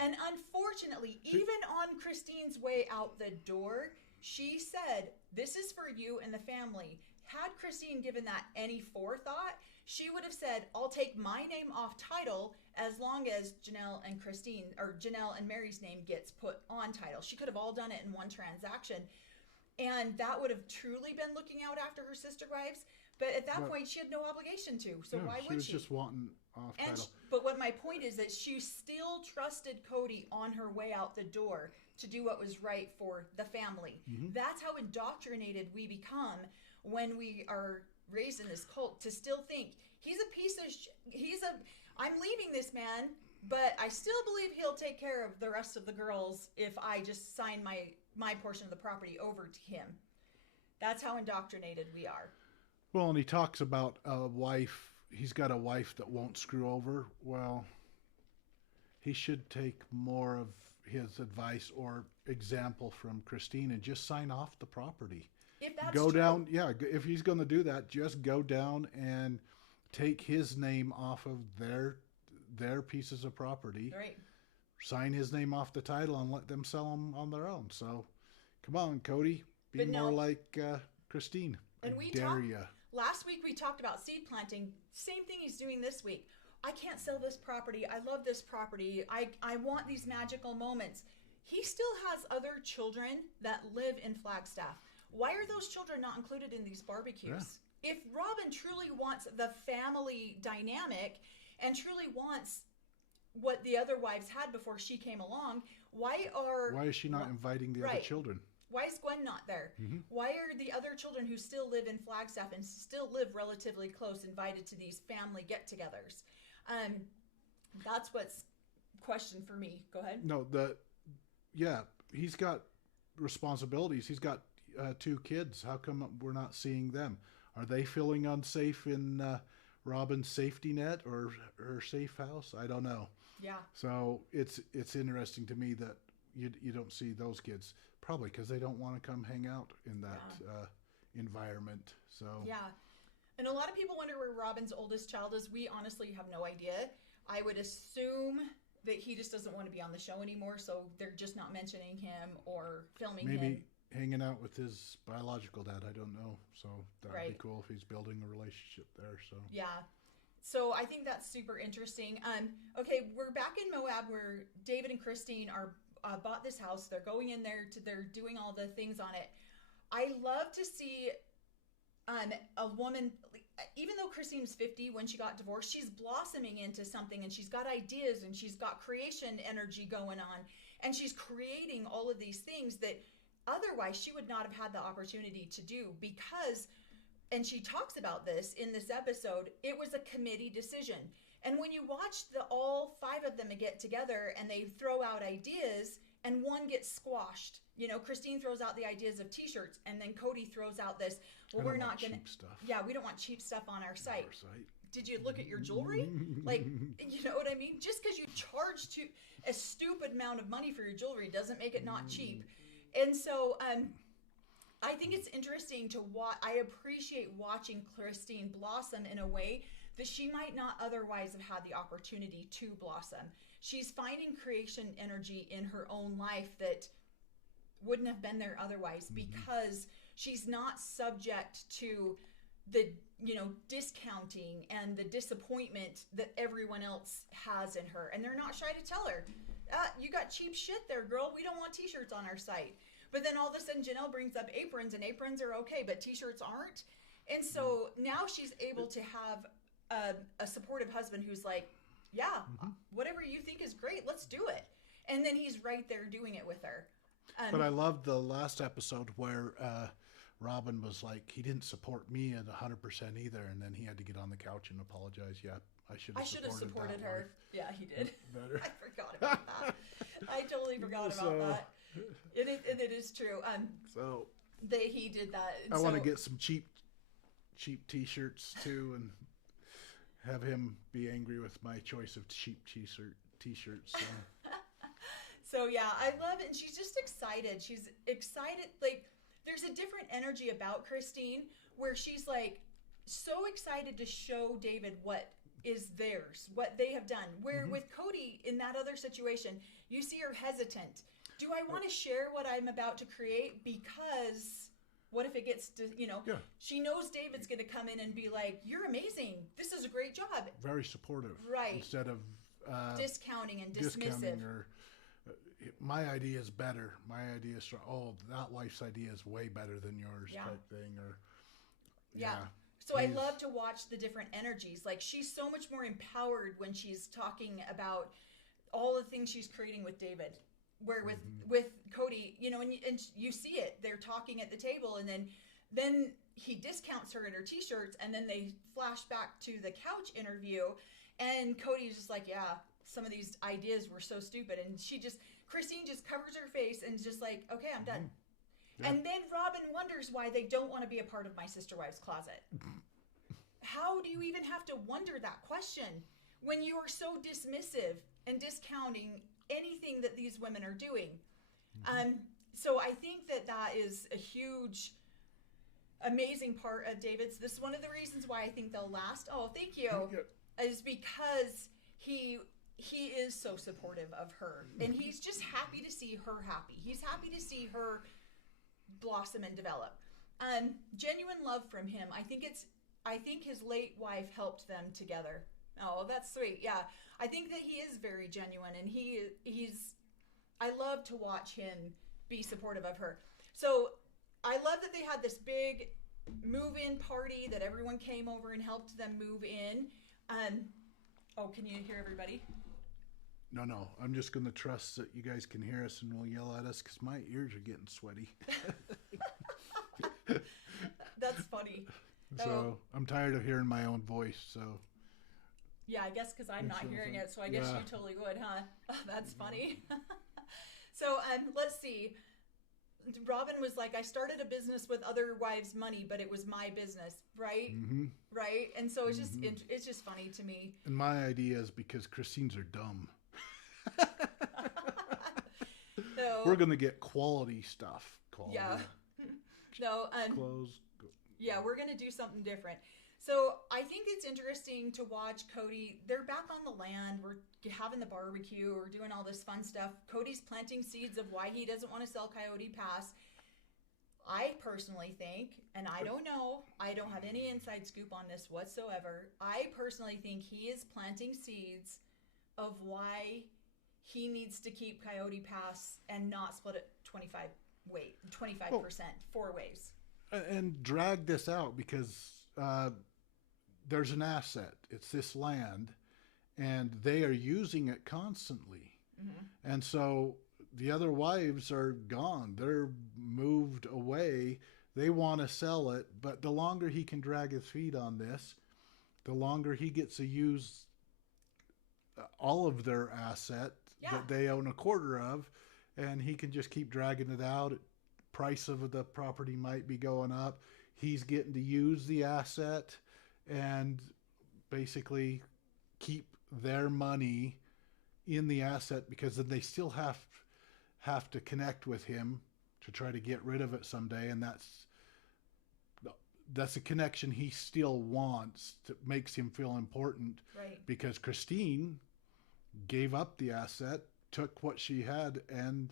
And unfortunately, even on Christine's way out the door, she said, this is for you and the family. Had Christine given that any forethought, she would have said, I'll take my name off title as long as Janelle and Mary's name gets put on title. She could have all done it in one transaction. And that would have truly been looking out after her sister wives. But at that point, she had no obligation to. So why would she? She was just wanting off title. But what my point is that she still trusted Cody on her way out the door to do what was right for the family. Mm-hmm. That's how indoctrinated we become when we are raised in this cult, to still think he's a piece of I'm leaving this man, but I still believe he'll take care of the rest of the girls if I just sign my portion of the property over to him. That's how indoctrinated we are. Well, and he talks about a wife. He's got a wife that won't screw over. Well, he should take more of his advice or example from Christine and just sign off the property. If that's go true. down, if he's going to do that, just go down and take his name off of their pieces of property. Right. Sign his name off the title and let them sell them on their own. So, come on, Cody, be more like Christine. And we dare you. Last week we talked about seed planting. Same thing he's doing this week. I can't sell this property. I love this property. I want these magical moments. He still has other children that live in Flagstaff. Why are those children not included in these barbecues? Yeah. If Robin truly wants the family dynamic and truly wants what the other wives had before she came along, why is she not inviting the other children? Why is Gwen not there? Mm-hmm. Why are the other children who still live in Flagstaff and still live relatively close invited to these family get-togethers? That's what's question for me. Go ahead. No, he's got responsibilities. He's got 2 kids. How come we're not seeing them? Are they feeling unsafe in Robin's safety net or her safe house? I don't know. Yeah. So it's interesting to me that you don't see those kids, probably because they don't want to come hang out in that environment. So yeah. And a lot of people wonder where Robin's oldest child is. We honestly have no idea. I would assume that he just doesn't want to be on the show anymore, so they're just not mentioning him or filming him. Maybe hanging out with his biological dad. I don't know. So that would be cool if he's building a relationship there. So yeah. So I think that's super interesting. Okay, we're back in Moab where David and Christine are bought this house. They're going in there they're doing all the things on it. I love to see a woman, even though Christine's 50 when she got divorced, she's blossoming into something, and she's got ideas, and she's got creation energy going on, and she's creating all of these things that otherwise she would not have had the opportunity to do because, and she talks about this in this episode, it was a committee decision. And when you watch all 5 of them get together and they throw out ideas and one gets squashed, Christine throws out the ideas of t-shirts, and then Cody throws out this, we're not going to, yeah, we don't want cheap stuff on our site. Did you look at your jewelry? Like, you know what I mean? Just because you charge a stupid amount of money for your jewelry doesn't make it not cheap. And so, I think it's interesting to watch. I appreciate watching Christine blossom in a way that she might not otherwise have had the opportunity to blossom. She's finding creation energy in her own life that wouldn't have been there otherwise, because she's not subject to the discounting and the disappointment that everyone else has in her. And they're not shy to tell her, you got cheap shit there, girl. We don't want t-shirts on our site. But then all of a sudden Janelle brings up aprons, and aprons are okay, but t-shirts aren't. And so now she's able to have a supportive husband who's like, yeah, whatever you think is great, let's do it. And then he's right there doing it with her. But I loved the last episode where Robin was like, he didn't support me at 100% either, and then he had to get on the couch and apologize. Yeah, I should have supported her. Yeah, he did. Better. I forgot about that. I totally forgot about that. It is true. He did that. I want to get some cheap t-shirts too, and have him be angry with my choice of cheap t-shirts. So. So yeah, I love it. And she's just excited. She's excited. Like, there's a different energy about Christine where she's like so excited to show David what is theirs, what they have done. Where with Cody in that other situation, you see her hesitant. Do I want to share what I'm about to create because What if it gets to, she knows David's going to come in and be like, you're amazing. This is a great job. Very supportive. Right. Instead of discounting and dismissive. Or my idea is better. My idea is strong. Oh, that wife's idea is way better than yours type thing. Or So I love to watch the different energies. Like, she's so much more empowered when she's talking about all the things she's creating with David. Where with Cody, and you see it. They're talking at the table, and then he discounts her in her t-shirts, and then they flash back to the couch interview, and Cody's just like, yeah, some of these ideas were so stupid, and Christine just covers her face and just like, okay, I'm done. Yeah. And then Robin wonders why they don't want to be a part of my sister wives closet. How do you even have to wonder that question when you are so dismissive and discounting anything that these women are doing? So I think that is a huge, amazing part of David's. This is one of the reasons why I think they'll last. Oh, thank you. Is because he is so supportive of her, and he's just happy to see her happy. He's happy to see her blossom and develop. Genuine love from him. I think his late wife helped them together. Oh, that's sweet. Yeah. I think that he is very genuine, and I love to watch him be supportive of her. So I love that they had this big move-in party that everyone came over and helped them move in. Can you hear everybody? No. I'm just going to trust that you guys can hear us and will yell at us because my ears are getting sweaty. That's funny. So I'm tired of hearing my own voice, so... Yeah, I guess because I'm not hearing it, so I guess you totally would, huh? Oh, that's funny. So let's see. Robin was like, I started a business with other wives' money, but it was my business, right? Mm-hmm. Right? And so it's just funny to me. And my idea is because Christine's are dumb. So, we're going to get quality stuff. Yeah. No. Clothes. Yeah, we're going to do something different. So I think it's interesting to watch Cody. They're back on the land. We're having the barbecue. We're doing all this fun stuff. Cody's planting seeds of why he doesn't want to sell Coyote Pass. I personally think, and I don't know, I don't have any inside scoop on this whatsoever. I personally think he is planting seeds of why he needs to keep Coyote Pass and not split it 25%, 4 ways. And drag this out because... there's an asset. It's this land, and they are using it constantly. Mm-hmm. And so the other wives are gone. They're moved away. They want to sell it, but the longer he can drag his feet on this, the longer he gets to use all of their asset that they own a quarter of, and he can just keep dragging it out. Price of the property might be going up. He's getting to use the asset and basically keep their money in the asset, because then they still have to connect with him to try to get rid of it someday, and that's a connection he still wants. That makes him feel important, right? Because Christine gave up the asset, took what she had, and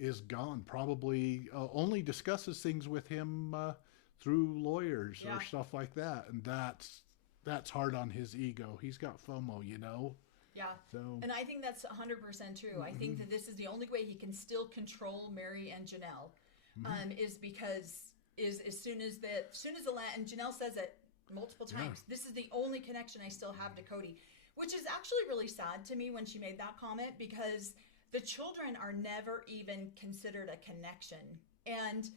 is gone. Probably only discusses things with him through lawyers or stuff like that, and that's hard on his ego. He's got FOMO, Yeah. So, and I think that's 100% true. Mm-hmm. I think that this is the only way he can still control Mary and Janelle, is because as soon as the land, and Janelle says it multiple times, this is the only connection I still have to Cody, which is actually really sad to me when she made that comment, because the children are never even considered a connection. And